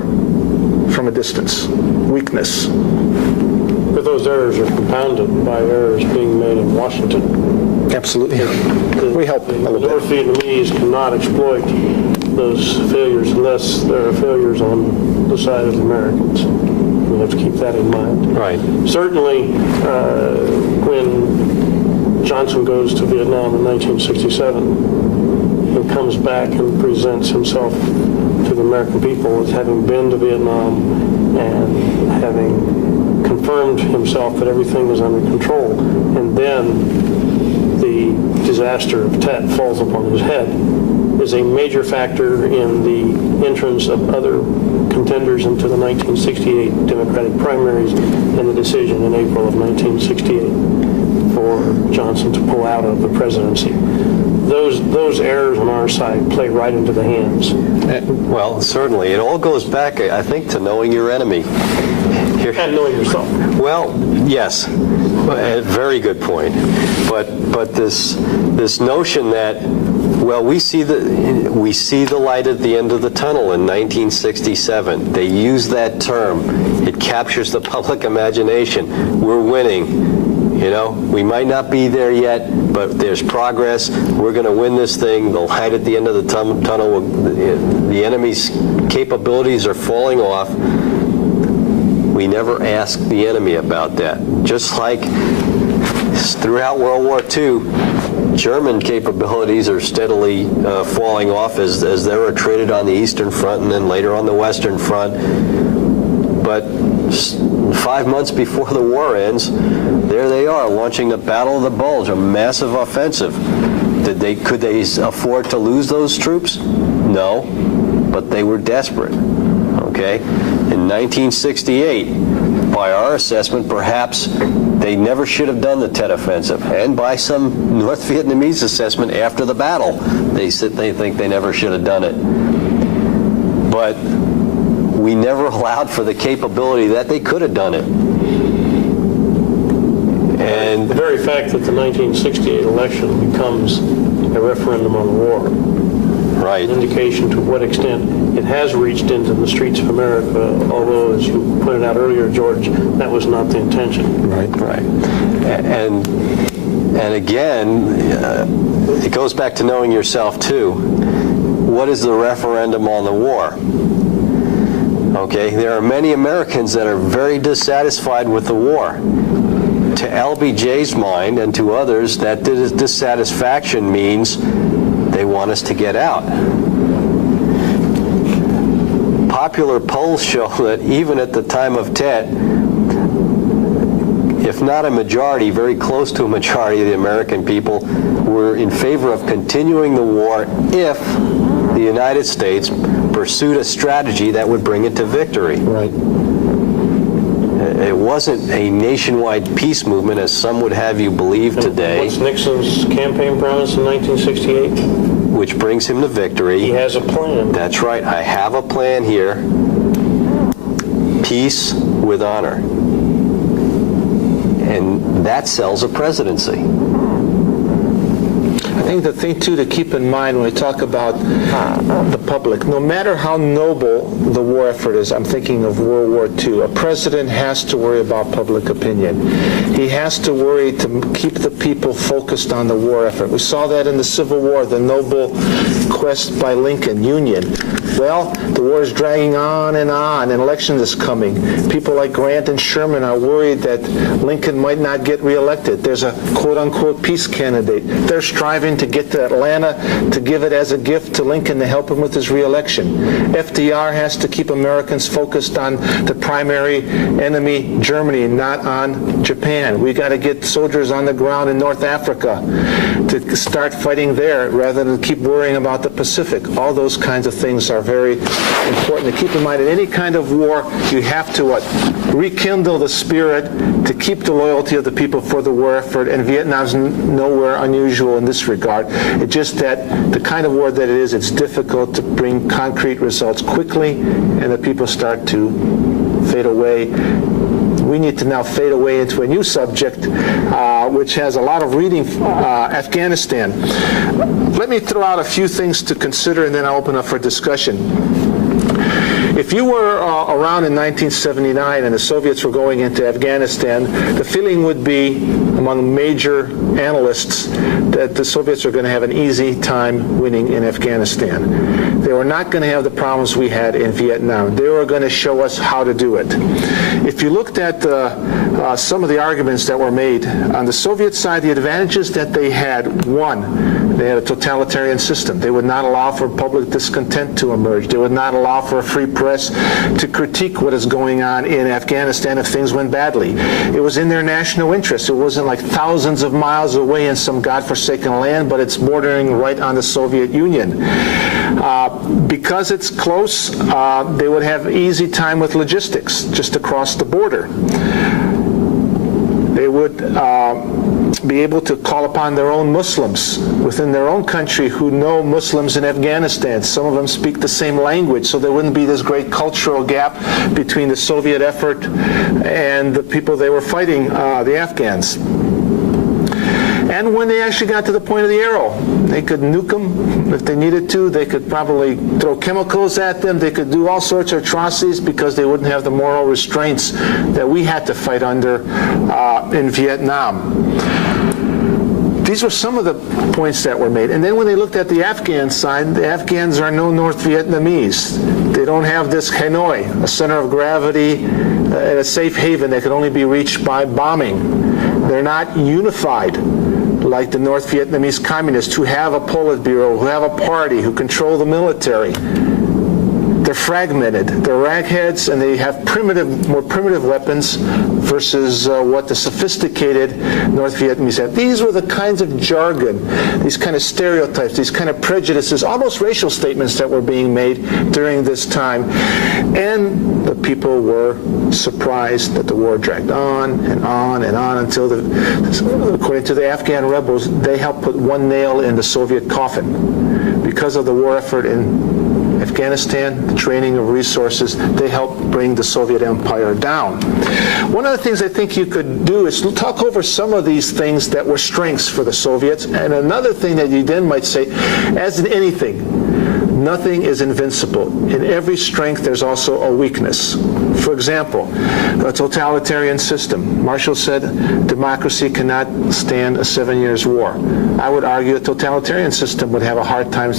from a distance, weakness. But those errors are compounded by errors being made in Washington. Absolutely. We help a The little North bit. Vietnamese cannot exploit those failures unless there are failures on the side of the Americans. We have to keep that in mind. Right. Certainly, when Johnson goes to Vietnam in 1967 and comes back and presents himself to the American people as having been to Vietnam and having confirmed himself that everything is under control, and then the disaster of Tet falls upon his head, is a major factor in the entrance of other contenders into the 1968 Democratic primaries and the decision in April of 1968 for Johnson to pull out of the presidency. Those errors on our side play right into the hands. Well, certainly. It all goes back, I think, to knowing your enemy. And knowing yourself. Well, yes, a very good point. But this notion that, well, we see the light at the end of the tunnel in 1967. They use that term. It captures the public imagination. We're winning. You know, we might not be there yet, but there's progress. We're going to win this thing. The light at the end of the tunnel. The enemy's capabilities are falling off. We never ask the enemy about that. Just like throughout World War II, German capabilities are steadily falling off as they were traded on the Eastern Front and then later on the Western Front. But 5 months before the war ends, there they are, launching the Battle of the Bulge, a massive offensive. Could they afford to lose those troops? No, but they were desperate. Okay? In 1968, by our assessment, perhaps they never should have done the Tet Offensive. And by some North Vietnamese assessment after the battle, they think they never should have done it. But we never allowed for the capability that they could have done it. And the very fact that the 1968 election becomes a referendum on the war, right, an indication to what extent it has reached into the streets of America, although, as you pointed out earlier, George, that was not the intention. Right. And again, it goes back to knowing yourself, too. What is the referendum on the war? Okay, there are many Americans that are very dissatisfied with the war. To LBJ's mind and to others, that dissatisfaction means they want us to get out. Popular polls show that even at the time of Tet, if not a majority, very close to a majority of the American people were in favor of continuing the war if the United States pursued a strategy that would bring it to victory. Right. It wasn't a nationwide peace movement, as some would have you believe today. What's Nixon's campaign promise in 1968? Which brings him to victory. He has a plan. That's right. I have a plan here. Peace with honor. And that sells a presidency. I think the thing, too, to keep in mind when we talk about the public, no matter how noble the war effort is, I'm thinking of World War II, a president has to worry about public opinion. He has to worry to keep the people focused on the war effort. We saw that in the Civil War, the noble quest by Lincoln, Union. Well, the war is dragging on, and an election is coming. People like Grant and Sherman are worried that Lincoln might not get reelected. There's a quote-unquote peace candidate. They're striving to get to Atlanta to give it as a gift to Lincoln to help him with his reelection. FDR has to keep Americans focused on the primary enemy, Germany, not on Japan. We got to get soldiers on the ground in North Africa to start fighting there rather than keep worrying about the Pacific. All those kinds of things are very important to keep in mind. In any kind of war, you have to rekindle the spirit to keep the loyalty of the people for the war effort, and Vietnam's nowhere unusual in this regard. It's just that the kind of war that it is, it's difficult to bring concrete results quickly, and the people start to fade away. We need to now fade away into a new subject, which has a lot of reading, Afghanistan. Let me throw out a few things to consider, and then I'll open up for discussion. If you were around in 1979 and the Soviets were going into Afghanistan, the feeling would be among major analysts that the Soviets are going to have an easy time winning in Afghanistan. They were not going to have the problems we had in Vietnam. They were going to show us how to do it. If you looked at some of the arguments that were made on the Soviet side, the advantages that they had, one, they had a totalitarian system. They would not allow for public discontent to emerge. They would not allow for a free press to critique what is going on in Afghanistan if things went badly. It was in their national interest. It wasn't like thousands of miles away in some godforsaken land, but it's bordering right on the Soviet Union. Because it's close, they would have easy time with logistics just across the border. They would be able to call upon their own Muslims within their own country who know Muslims in Afghanistan. Some of them speak the same language, so there wouldn't be this great cultural gap between the Soviet effort and the people they were fighting, the Afghans. And when they actually got to the point of the arrow, they could nuke them if they needed to. They could probably throw chemicals at them. They could do all sorts of atrocities because they wouldn't have the moral restraints that we had to fight under in Vietnam. These were some of the points that were made. And then when they looked at the Afghan side, the Afghans are no North Vietnamese. They don't have this Hanoi, a center of gravity, and a safe haven that could only be reached by bombing. They're not unified like the North Vietnamese communists who have a Politburo, who have a party, who control the military. They're fragmented. They're ragheads, and they have more primitive weapons versus what the sophisticated North Vietnamese have. These were the kinds of jargon, these kind of stereotypes, these kind of prejudices, almost racial statements that were being made during this time. And the people were surprised that the war dragged on and on and on until, according to the Afghan rebels, they helped put one nail in the Soviet coffin. Because of the war effort in Afghanistan, the training of resources, they helped bring the Soviet Empire down. One of the things I think you could do is talk over some of these things that were strengths for the Soviets, and another thing that you then might say, as in anything, nothing is invincible. In every strength, there's also a weakness. For example, a totalitarian system. Marshall said democracy cannot stand a 7 years war. I would argue a totalitarian system would have a hard time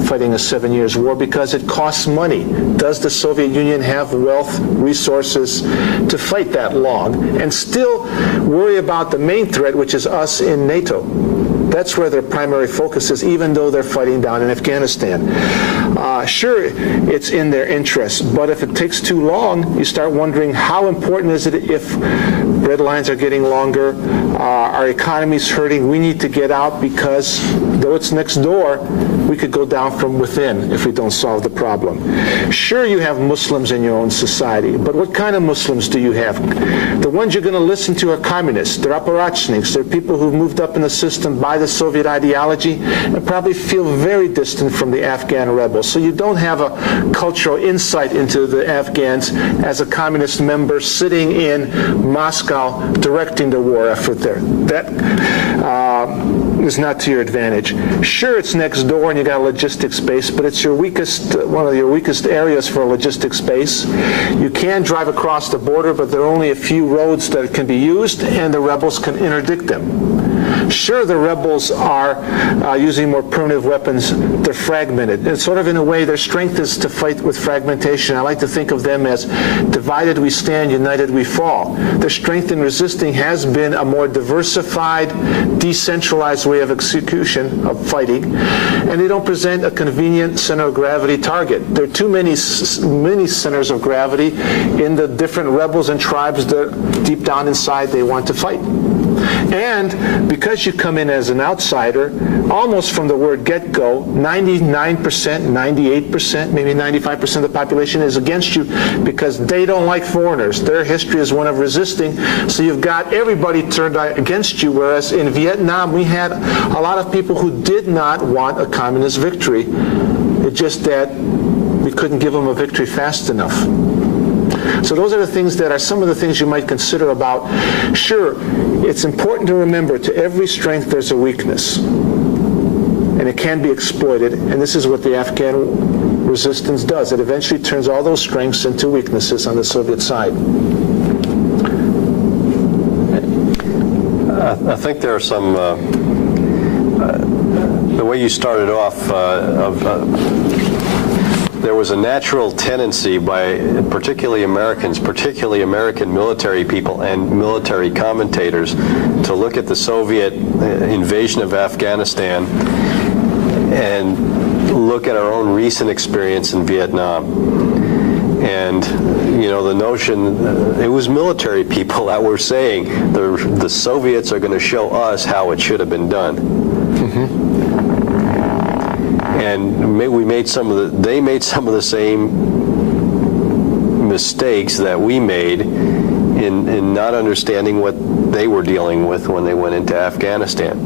fighting a 7 years war because it costs money. Does the Soviet Union have wealth, resources to fight that long and still worry about the main threat, which is us in NATO? That's where their primary focus is, even though they're fighting down in Afghanistan. Sure, it's in their interest, but if it takes too long, you start wondering how important is it if red lines are getting longer, our economy's hurting, we need to get out because though it's next door, we could go down from within if we don't solve the problem. Sure, you have Muslims in your own society, but what kind of Muslims do you have? The ones you're going to listen to are communists. They're apparatchiks. They're people who've moved up in the system by the Soviet ideology and probably feel very distant from the Afghan rebels. So you don't have a cultural insight into the Afghans as a communist member sitting in Moscow directing the war effort there. That is not to your advantage. Sure, it's next door and you got a logistics base, but it's your weakest, one of your weakest areas for a logistics base. You can drive across the border, but there are only a few roads that can be used, and the rebels can interdict them. Sure, the rebels are using more primitive weapons. They're fragmented. And sort of in a way, their strength is to fight with fragmentation. I like to think of them as divided we stand, united we fall. Their strength in resisting has been a more diversified, decentralized way of execution, of fighting, and they don't present a convenient center of gravity target. There are too many centers of gravity in the different rebels and tribes that deep down inside they want to fight. And because you come in as an outsider, almost from the word get-go, 99%, 98%, maybe 95% of the population is against you because they don't like foreigners. Their history is one of resisting, so you've got everybody turned against you, whereas in Vietnam we had a lot of people who did not want a communist victory. It's just that we couldn't give them a victory fast enough. So those are the things that are some of the things you might consider about. Sure, it's important to remember to every strength there's a weakness, and it can be exploited, and this is what the Afghan resistance does. It eventually turns all those strengths into weaknesses on the Soviet side. I think there are some, the way you started off, there was a natural tendency by particularly Americans, particularly American military people and military commentators, to look at the Soviet invasion of Afghanistan and look at our own recent experience in Vietnam. And, you know, the notion, it was military people that were saying the Soviets are going to show us how it should have been done. Mm-hmm. And they made some of the same mistakes that we made in not understanding what they were dealing with when they went into Afghanistan.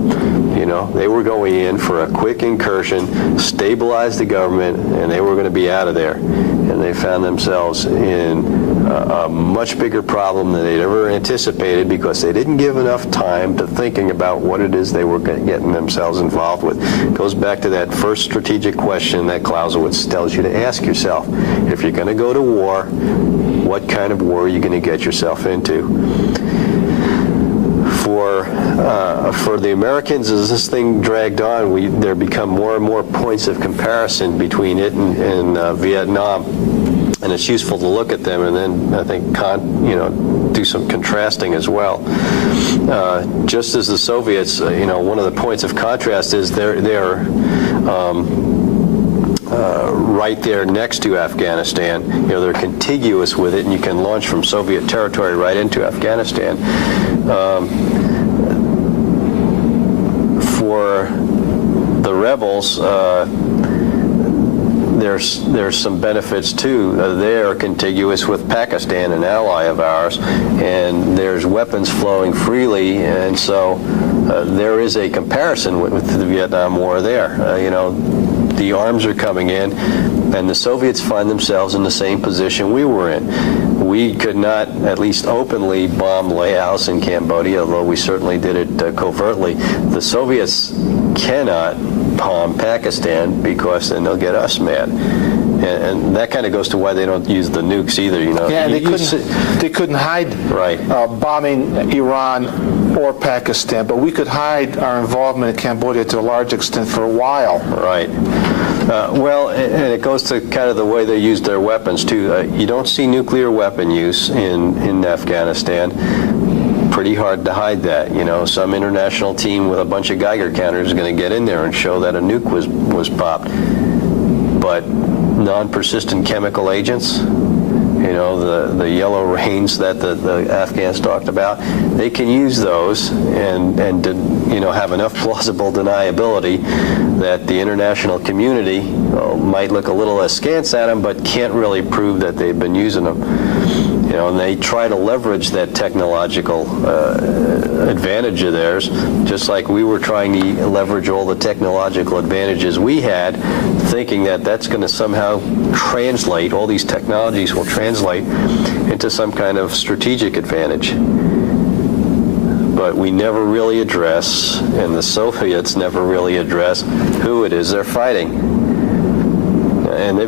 You know, they were going in for a quick incursion, stabilize the government, and they were going to be out of there. And they found themselves in a much bigger problem than they'd ever anticipated because they didn't give enough time to thinking about what it is they were getting themselves involved with. It goes back to that first strategic question that Clausewitz tells you to ask yourself. If you're going to go to war, what kind of war are you going to get yourself into? For the Americans, as this thing dragged on, there become more and more points of comparison between it and Vietnam, and it's useful to look at them and then I think do some contrasting as well. Just as the Soviets, one of the points of contrast is they're right there next to Afghanistan. They're contiguous with it, and you can launch from Soviet territory right into Afghanistan. For the rebels, there's some benefits too. They are contiguous with Pakistan, an ally of ours, and there's weapons flowing freely, and so there is a comparison with the Vietnam War there. The arms are coming in, and the Soviets find themselves in the same position we were in. We could not, at least openly, bomb Laos in Cambodia, although we certainly did it covertly. The Soviets cannot bomb Pakistan because then they'll get us mad. And that kind of goes to why they don't use the nukes either. Yeah, they couldn't hide bombing Iran or Pakistan, but we could hide our involvement in Cambodia to a large extent for a while. Right. Well, and it goes to kind of the way they used their weapons too. You don't see nuclear weapon use in Afghanistan. Pretty hard to hide that. Some international team with a bunch of Geiger counters is going to get in there and show that a nuke was popped. But non-persistent chemical agents, the yellow rains that the Afghans talked about, they can use those and have enough plausible deniability that the international community might look a little askance at them, but can't really prove that they've been using them. And they try to leverage that technological advantage of theirs, just like we were trying to leverage all the technological advantages we had, thinking that that's going to somehow translate, all these technologies will translate into some kind of strategic advantage. but we never really address, and the Soviets never really address, who it is they're fighting. And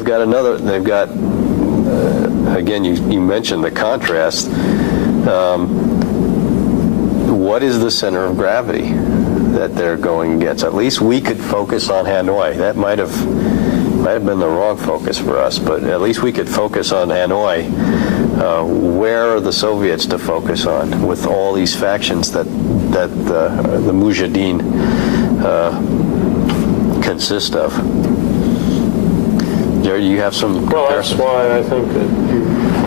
again, you mentioned the contrast. What is the center of gravity that they're going against? At least we could focus on Hanoi. That might have been the wrong focus for us, but at least we could focus on Hanoi. Where are the Soviets to focus on with all these factions that the Mujahideen consist of? Jerry, do you have some comparison? Well, that's why I think that you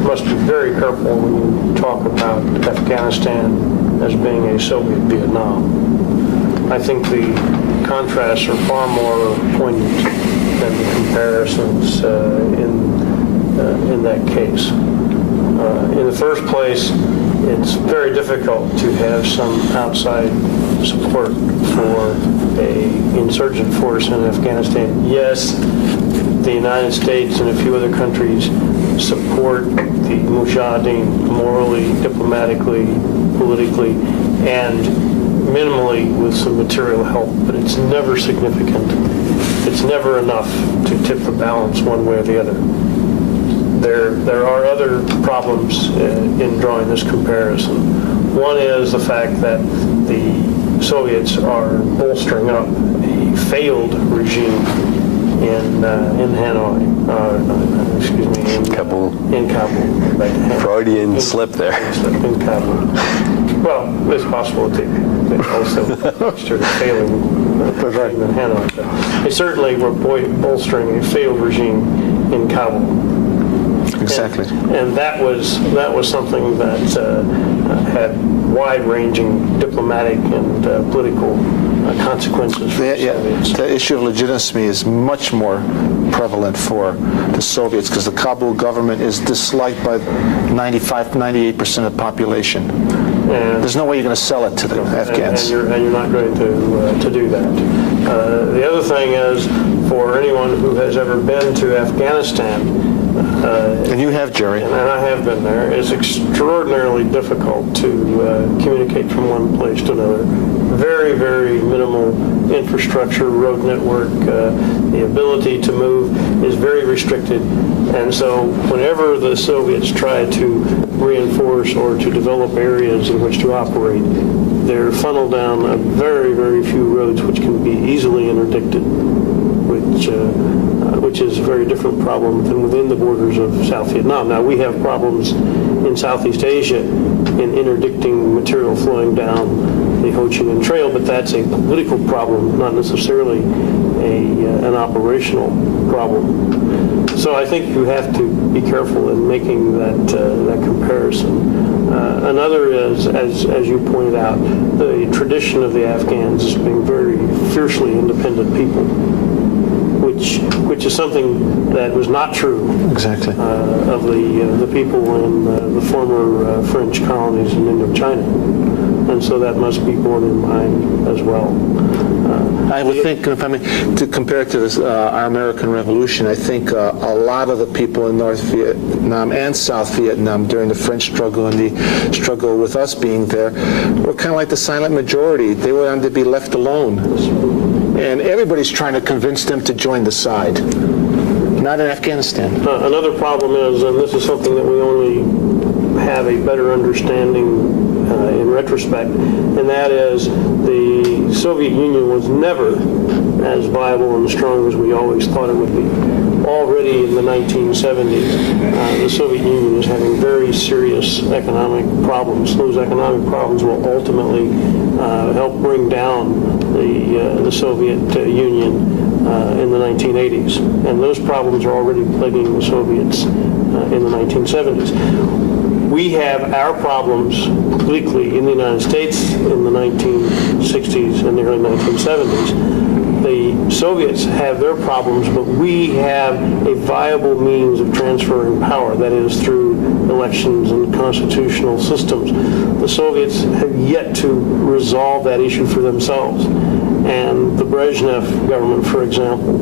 must be very careful when you talk about Afghanistan as being a Soviet Vietnam. I think the contrasts are far more poignant than the comparisons in that case. In the first place, it's very difficult to have some outside support for an insurgent force in Afghanistan. Yes, the United States and a few other countries support the Mujahideen morally, diplomatically, politically, and minimally with some material help, but it's never significant. It's never enough to tip the balance one way or the other. There are other problems in drawing this comparison. One is the fact that the Soviets are bolstering up a failed regime in Hanoi, in Kabul. In Kabul. Freudian slip there. In Kabul. Well, there's a possibility they also started failing in Hanoi. But they certainly were bolstering a failed regime in Kabul. Exactly. And that was something that had wide-ranging diplomatic and political consequences for the Soviets. The issue of legitimacy is much more prevalent for the Soviets because the Kabul government is disliked by 98% of the population. And there's no way you're going to sell it to the Afghans. And you're not going to do that. The other thing is, for anyone who has ever been to Afghanistan, and you have, Jerry. And I have been there. It's extraordinarily difficult to communicate from one place to another. Very, very minimal infrastructure, road network. The ability to move is very restricted. And so whenever the Soviets try to reinforce or to develop areas in which to operate, they're funneled down a very, very few roads which can be easily interdicted, which is a very different problem than within the borders of South Vietnam. Now, we have problems in Southeast Asia in interdicting material flowing down the Ho Chi Minh Trail, but that's a political problem, not necessarily an operational problem. So I think you have to be careful in making that comparison. Another is, as you pointed out, the tradition of the Afghans as being very fiercely independent people, which is something that was not true exactly of the people in the former French colonies in Indochina, and so that must be borne in mind as well. I would think, if I may, to compare it to this, our American Revolution, I think a lot of the people in North Vietnam and South Vietnam during the French struggle and the struggle with us being there were kind of like the silent majority. They wanted to be left alone. And everybody's trying to convince them to join the side. Not in Afghanistan. Another problem is, and this is something that we only have a better understanding in retrospect, and that is the Soviet Union was never as viable and strong as we always thought it would be. Already in the 1970s, the Soviet Union is having very serious economic problems. Those economic problems will ultimately help bring down the Soviet Union in the 1980s. And those problems are already plaguing the Soviets in the 1970s. We have our problems politically in the United States in the 1960s and the early 1970s. The Soviets have their problems, but we have a viable means of transferring power, that is through elections and constitutional systems. The Soviets have yet to resolve that issue for themselves. And the Brezhnev government, for example,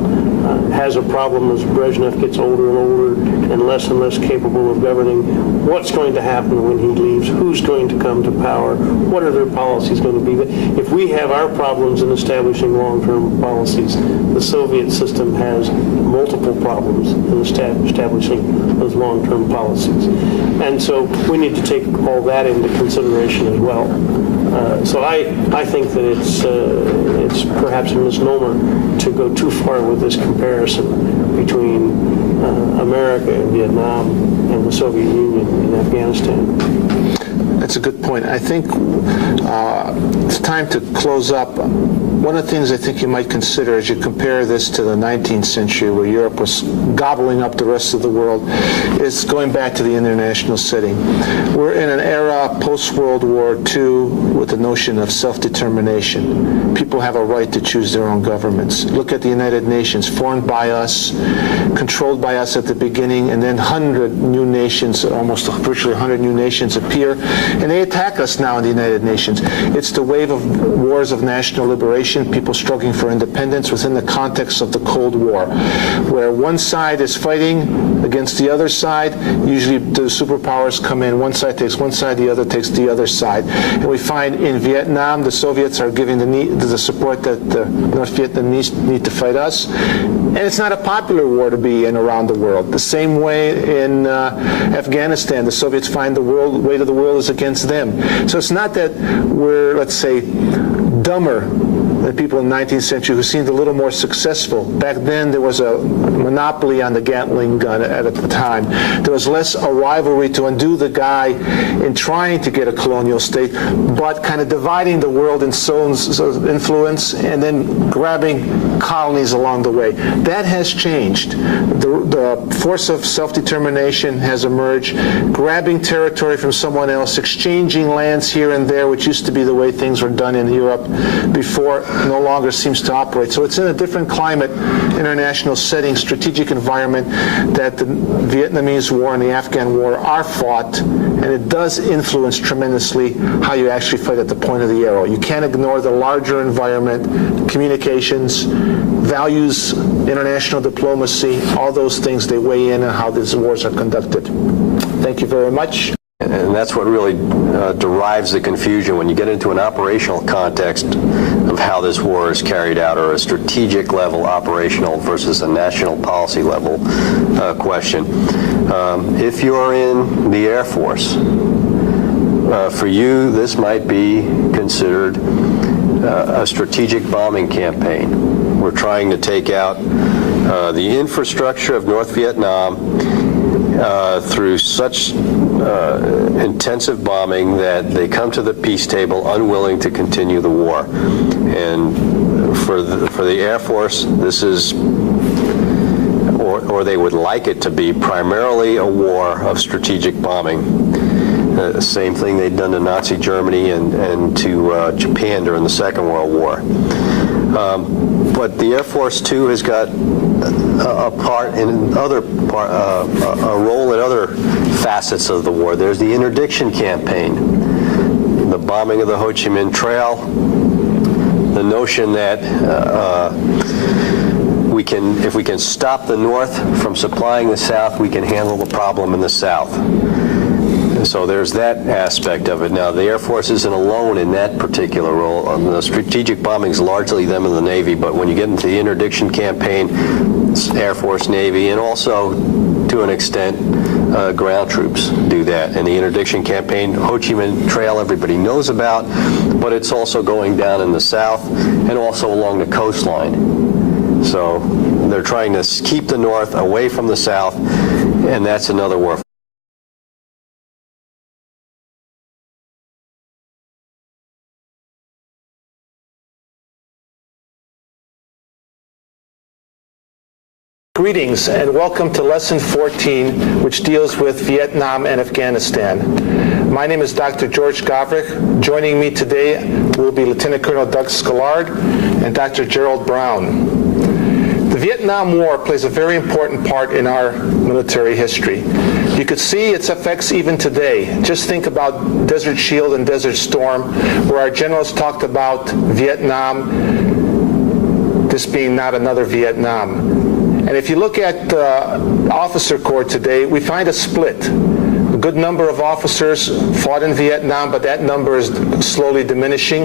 has a problem as Brezhnev gets older and older and less capable of governing. What's going to happen when he leaves? Who's going to come to power? What are their policies going to be? If we have our problems in establishing long-term policies, the Soviet system has multiple problems in establishing those long-term policies. And so we need to take all that into consideration as well. So I think that it's perhaps a misnomer to go too far with this comparison between America and Vietnam and the Soviet Union and Afghanistan. That's a good point. I think it's time to close up. One of the things I think you might consider as you compare this to the 19th century, where Europe was gobbling up the rest of the world, is going back to the international setting. We're in an era post-World War II with the notion of self-determination. People have a right to choose their own governments. Look at the United Nations, formed by us, controlled by us at the beginning, and then 100 new nations, almost virtually 100 new nations appear, and they attack us now in the United Nations. It's the wave of wars of national liberation, people struggling for independence within the context of the Cold War, where one side is fighting against the other side. Usually the superpowers come in, one side takes one side, the other takes the other side. And we find in Vietnam, the Soviets are giving the support that the North Vietnamese need to fight us. And it's not a popular war to be in around the world. The same way in Afghanistan, the Soviets find the weight of the world is against them. So it's not that we're, let's say, dumber than people in the 19th century who seemed a little more successful. Back then, there was a monopoly on the Gatling gun at the time. There was less a rivalry to undo the guy in trying to get a colonial state, but kind of dividing the world in zones of influence and then grabbing colonies along the way. That has changed. The force of self-determination has emerged, grabbing territory from someone else, exchanging lands here and there, which used to be the way things were done in Europe before, no longer seems to operate. So it's in a different climate, international setting, strategic environment that the Vietnamese War and the Afghan War are fought, and it does influence tremendously how you actually fight at the point of the arrow. You can't ignore the larger environment, communications, values, international diplomacy, all those things, they weigh in on how these wars are conducted. Thank you very much. And that's what really derives the confusion when you get into an operational context of how this war is carried out, or a strategic level operational versus a national policy level question. If you're in the Air Force, for you this might be considered a strategic bombing campaign. We're trying to take out the infrastructure of North Vietnam through such intensive bombing that they come to the peace table unwilling to continue the war. And for the Air Force, this is, or they would like it to be, primarily a war of strategic bombing. Same thing they'd done to Nazi Germany and to Japan during the Second World War. But the Air Force too has got a part in a role in other facets of the war. There's the interdiction campaign, the bombing of the Ho Chi Minh Trail, the notion that if we can stop the North from supplying the South, we can handle the problem in the South. So there's that aspect of it. Now, the Air Force isn't alone in that particular role. The strategic bombing is largely them in the Navy, but when you get into the interdiction campaign, Air Force, Navy, and also, to an extent, ground troops do that. And the interdiction campaign, Ho Chi Minh Trail, everybody knows about, but it's also going down in the South and also along the coastline. So they're trying to keep the North away from the South, and that's another war. Greetings and welcome to Lesson 14, which deals with Vietnam and Afghanistan. My name is Dr. George Gavrik. Joining me today will be Lieutenant Colonel Doug Scallard and Dr. Gerald Brown. The Vietnam War plays a very important part in our military history. You could see its effects even today. Just think about Desert Shield and Desert Storm, where our generals talked about Vietnam, this being not another Vietnam. And if you look at the officer corps today, we find a split. A good number of officers fought in Vietnam, but that number is slowly diminishing.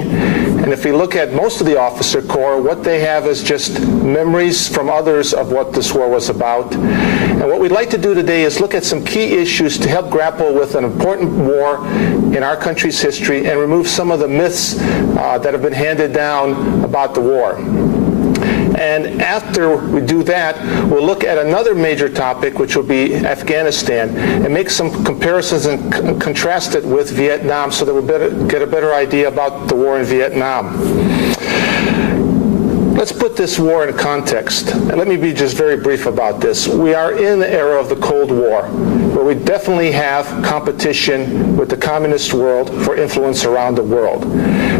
And if we look at most of the officer corps, what they have is just memories from others of what this war was about. And what we'd like to do today is look at some key issues to help grapple with an important war in our country's history and remove some of the myths that have been handed down about the war. And after we do that, we'll look at another major topic, which will be Afghanistan, and make some comparisons and contrast it with Vietnam so that we'll get a better idea about the war in Vietnam. Let's put this war in context, and let me be just very brief about this. We are in the era of the Cold War, where we definitely have competition with the communist world for influence around the world.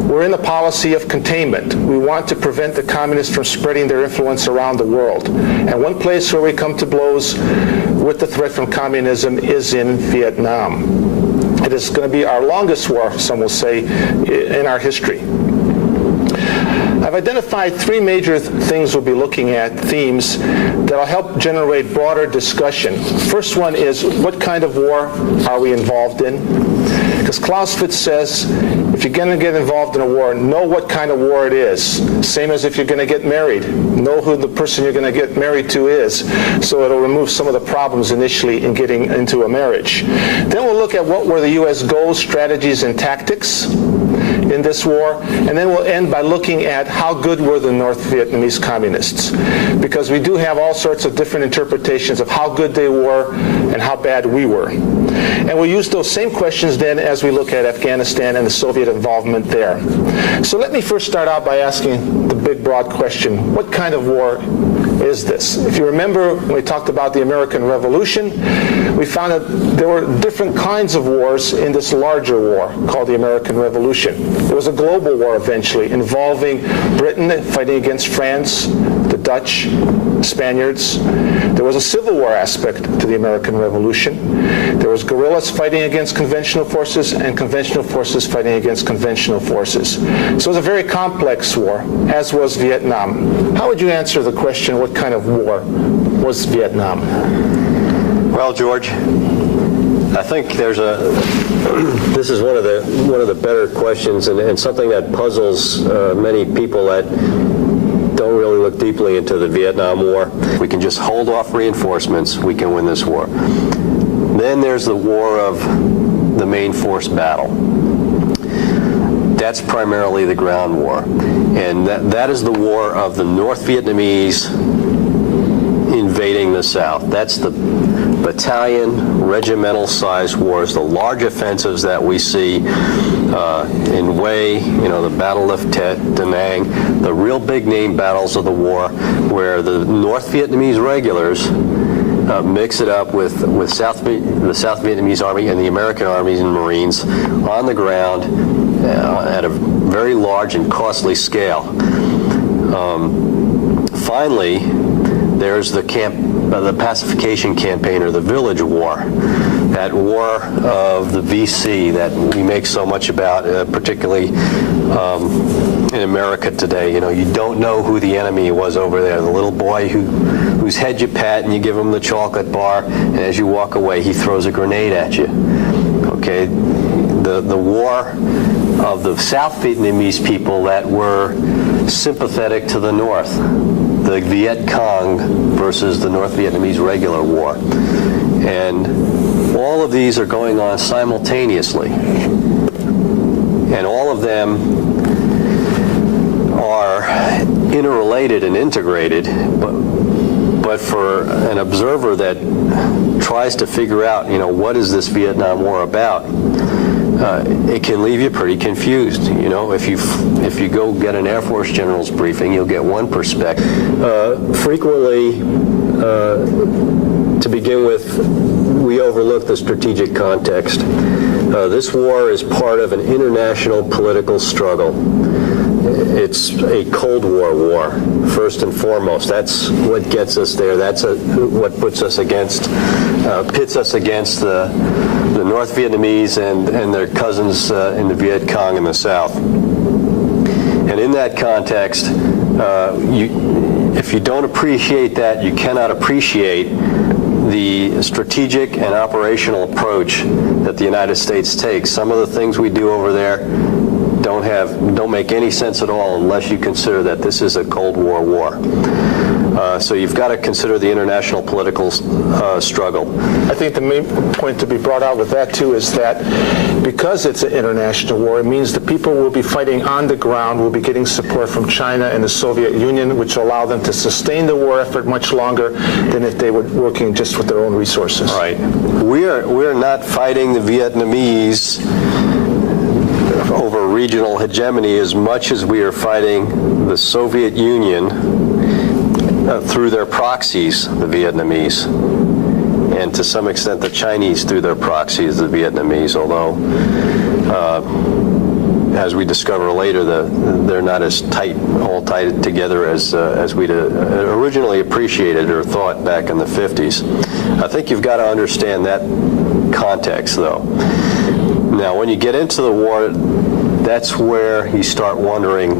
We're in the policy of containment. We want to prevent the communists from spreading their influence around the world. And one place where we come to blows with the threat from communism is in Vietnam. It is going to be our longest war, some will say, in our history. I've identified three major things we'll be looking at, themes, that will help generate broader discussion. First one is, what kind of war are we involved in? Because Clausewitz says, if you're going to get involved in a war, know what kind of war it is. Same as if you're going to get married. Know who the person you're going to get married to is, so it'll remove some of the problems initially in getting into a marriage. Then we'll look at what were the U.S. goals, strategies, and tactics in this war, and then we'll end by looking at how good were the North Vietnamese communists, because we do have all sorts of different interpretations of how good they were and how bad we were. And we'll use those same questions then as we look at Afghanistan and the Soviet involvement there. So let me first start out by asking the big broad question, what kind of war is this? If you remember when we talked about the American Revolution, we found that there were different kinds of wars in this larger war called the American Revolution. There was a global war eventually involving Britain fighting against France, the Dutch, Spaniards. There was a civil war aspect to the American Revolution. There was guerrillas fighting against conventional forces and conventional forces fighting against conventional forces. So it was a very complex war, as was Vietnam. How would you answer the question, what kind of war was Vietnam? Well, George, I think this is one of the better questions, and something that puzzles many people that don't really look deeply into the Vietnam War. We can just hold off reinforcements, we can win this war. Then there's the war of the main force battle. That's primarily the ground war. And that is the war of the North Vietnamese invading the South. That's the battalion, regimental-sized wars, the large offensives that we see in Hue, the Battle of Tet, Da Nang, the real big-name battles of the war, where the North Vietnamese regulars mix it up with the South Vietnamese Army and the American armies and Marines on the ground at a very large and costly scale. Finally, there's the pacification campaign, or the village war, that war of the VC that we make so much about, particularly in America today. You don't know who the enemy was over there. The little boy whose head you pat and you give him the chocolate bar, and as you walk away, he throws a grenade at you. Okay, the war of the South Vietnamese people that were sympathetic to the North. The Viet Cong versus the North Vietnamese regular war. And all of these are going on simultaneously. And all of them are interrelated and integrated, but for an observer that tries to figure out, what is this Vietnam War about, it can leave you pretty confused. If you go get an Air Force general's briefing, you'll get one perspective. Frequently, to begin with, we overlook the strategic context. This war is part of an international political struggle. It's a Cold War, first and foremost. That's what gets us there. That's what puts us pits us against the North Vietnamese and their cousins in the Viet Cong in the South. And in that context, if you don't appreciate that, you cannot appreciate the strategic and operational approach that the United States takes. Some of the things we do over there don't make any sense at all unless you consider that this is a Cold War war. So you've got to consider the international political struggle. I think the main point to be brought out with that, too, is that because it's an international war, it means the people will be fighting on the ground, will be getting support from China and the Soviet Union, which will allow them to sustain the war effort much longer than if they were working just with their own resources. Right. We're not fighting the Vietnamese over regional hegemony as much as we are fighting the Soviet Union through their proxies, the Vietnamese, and to some extent the Chinese through their proxies, the Vietnamese, although as we discover later, they're not as all tied together as we'd originally appreciated or thought back in the 50s. I think you've got to understand that context, though. Now, when you get into the war, that's where you start wondering,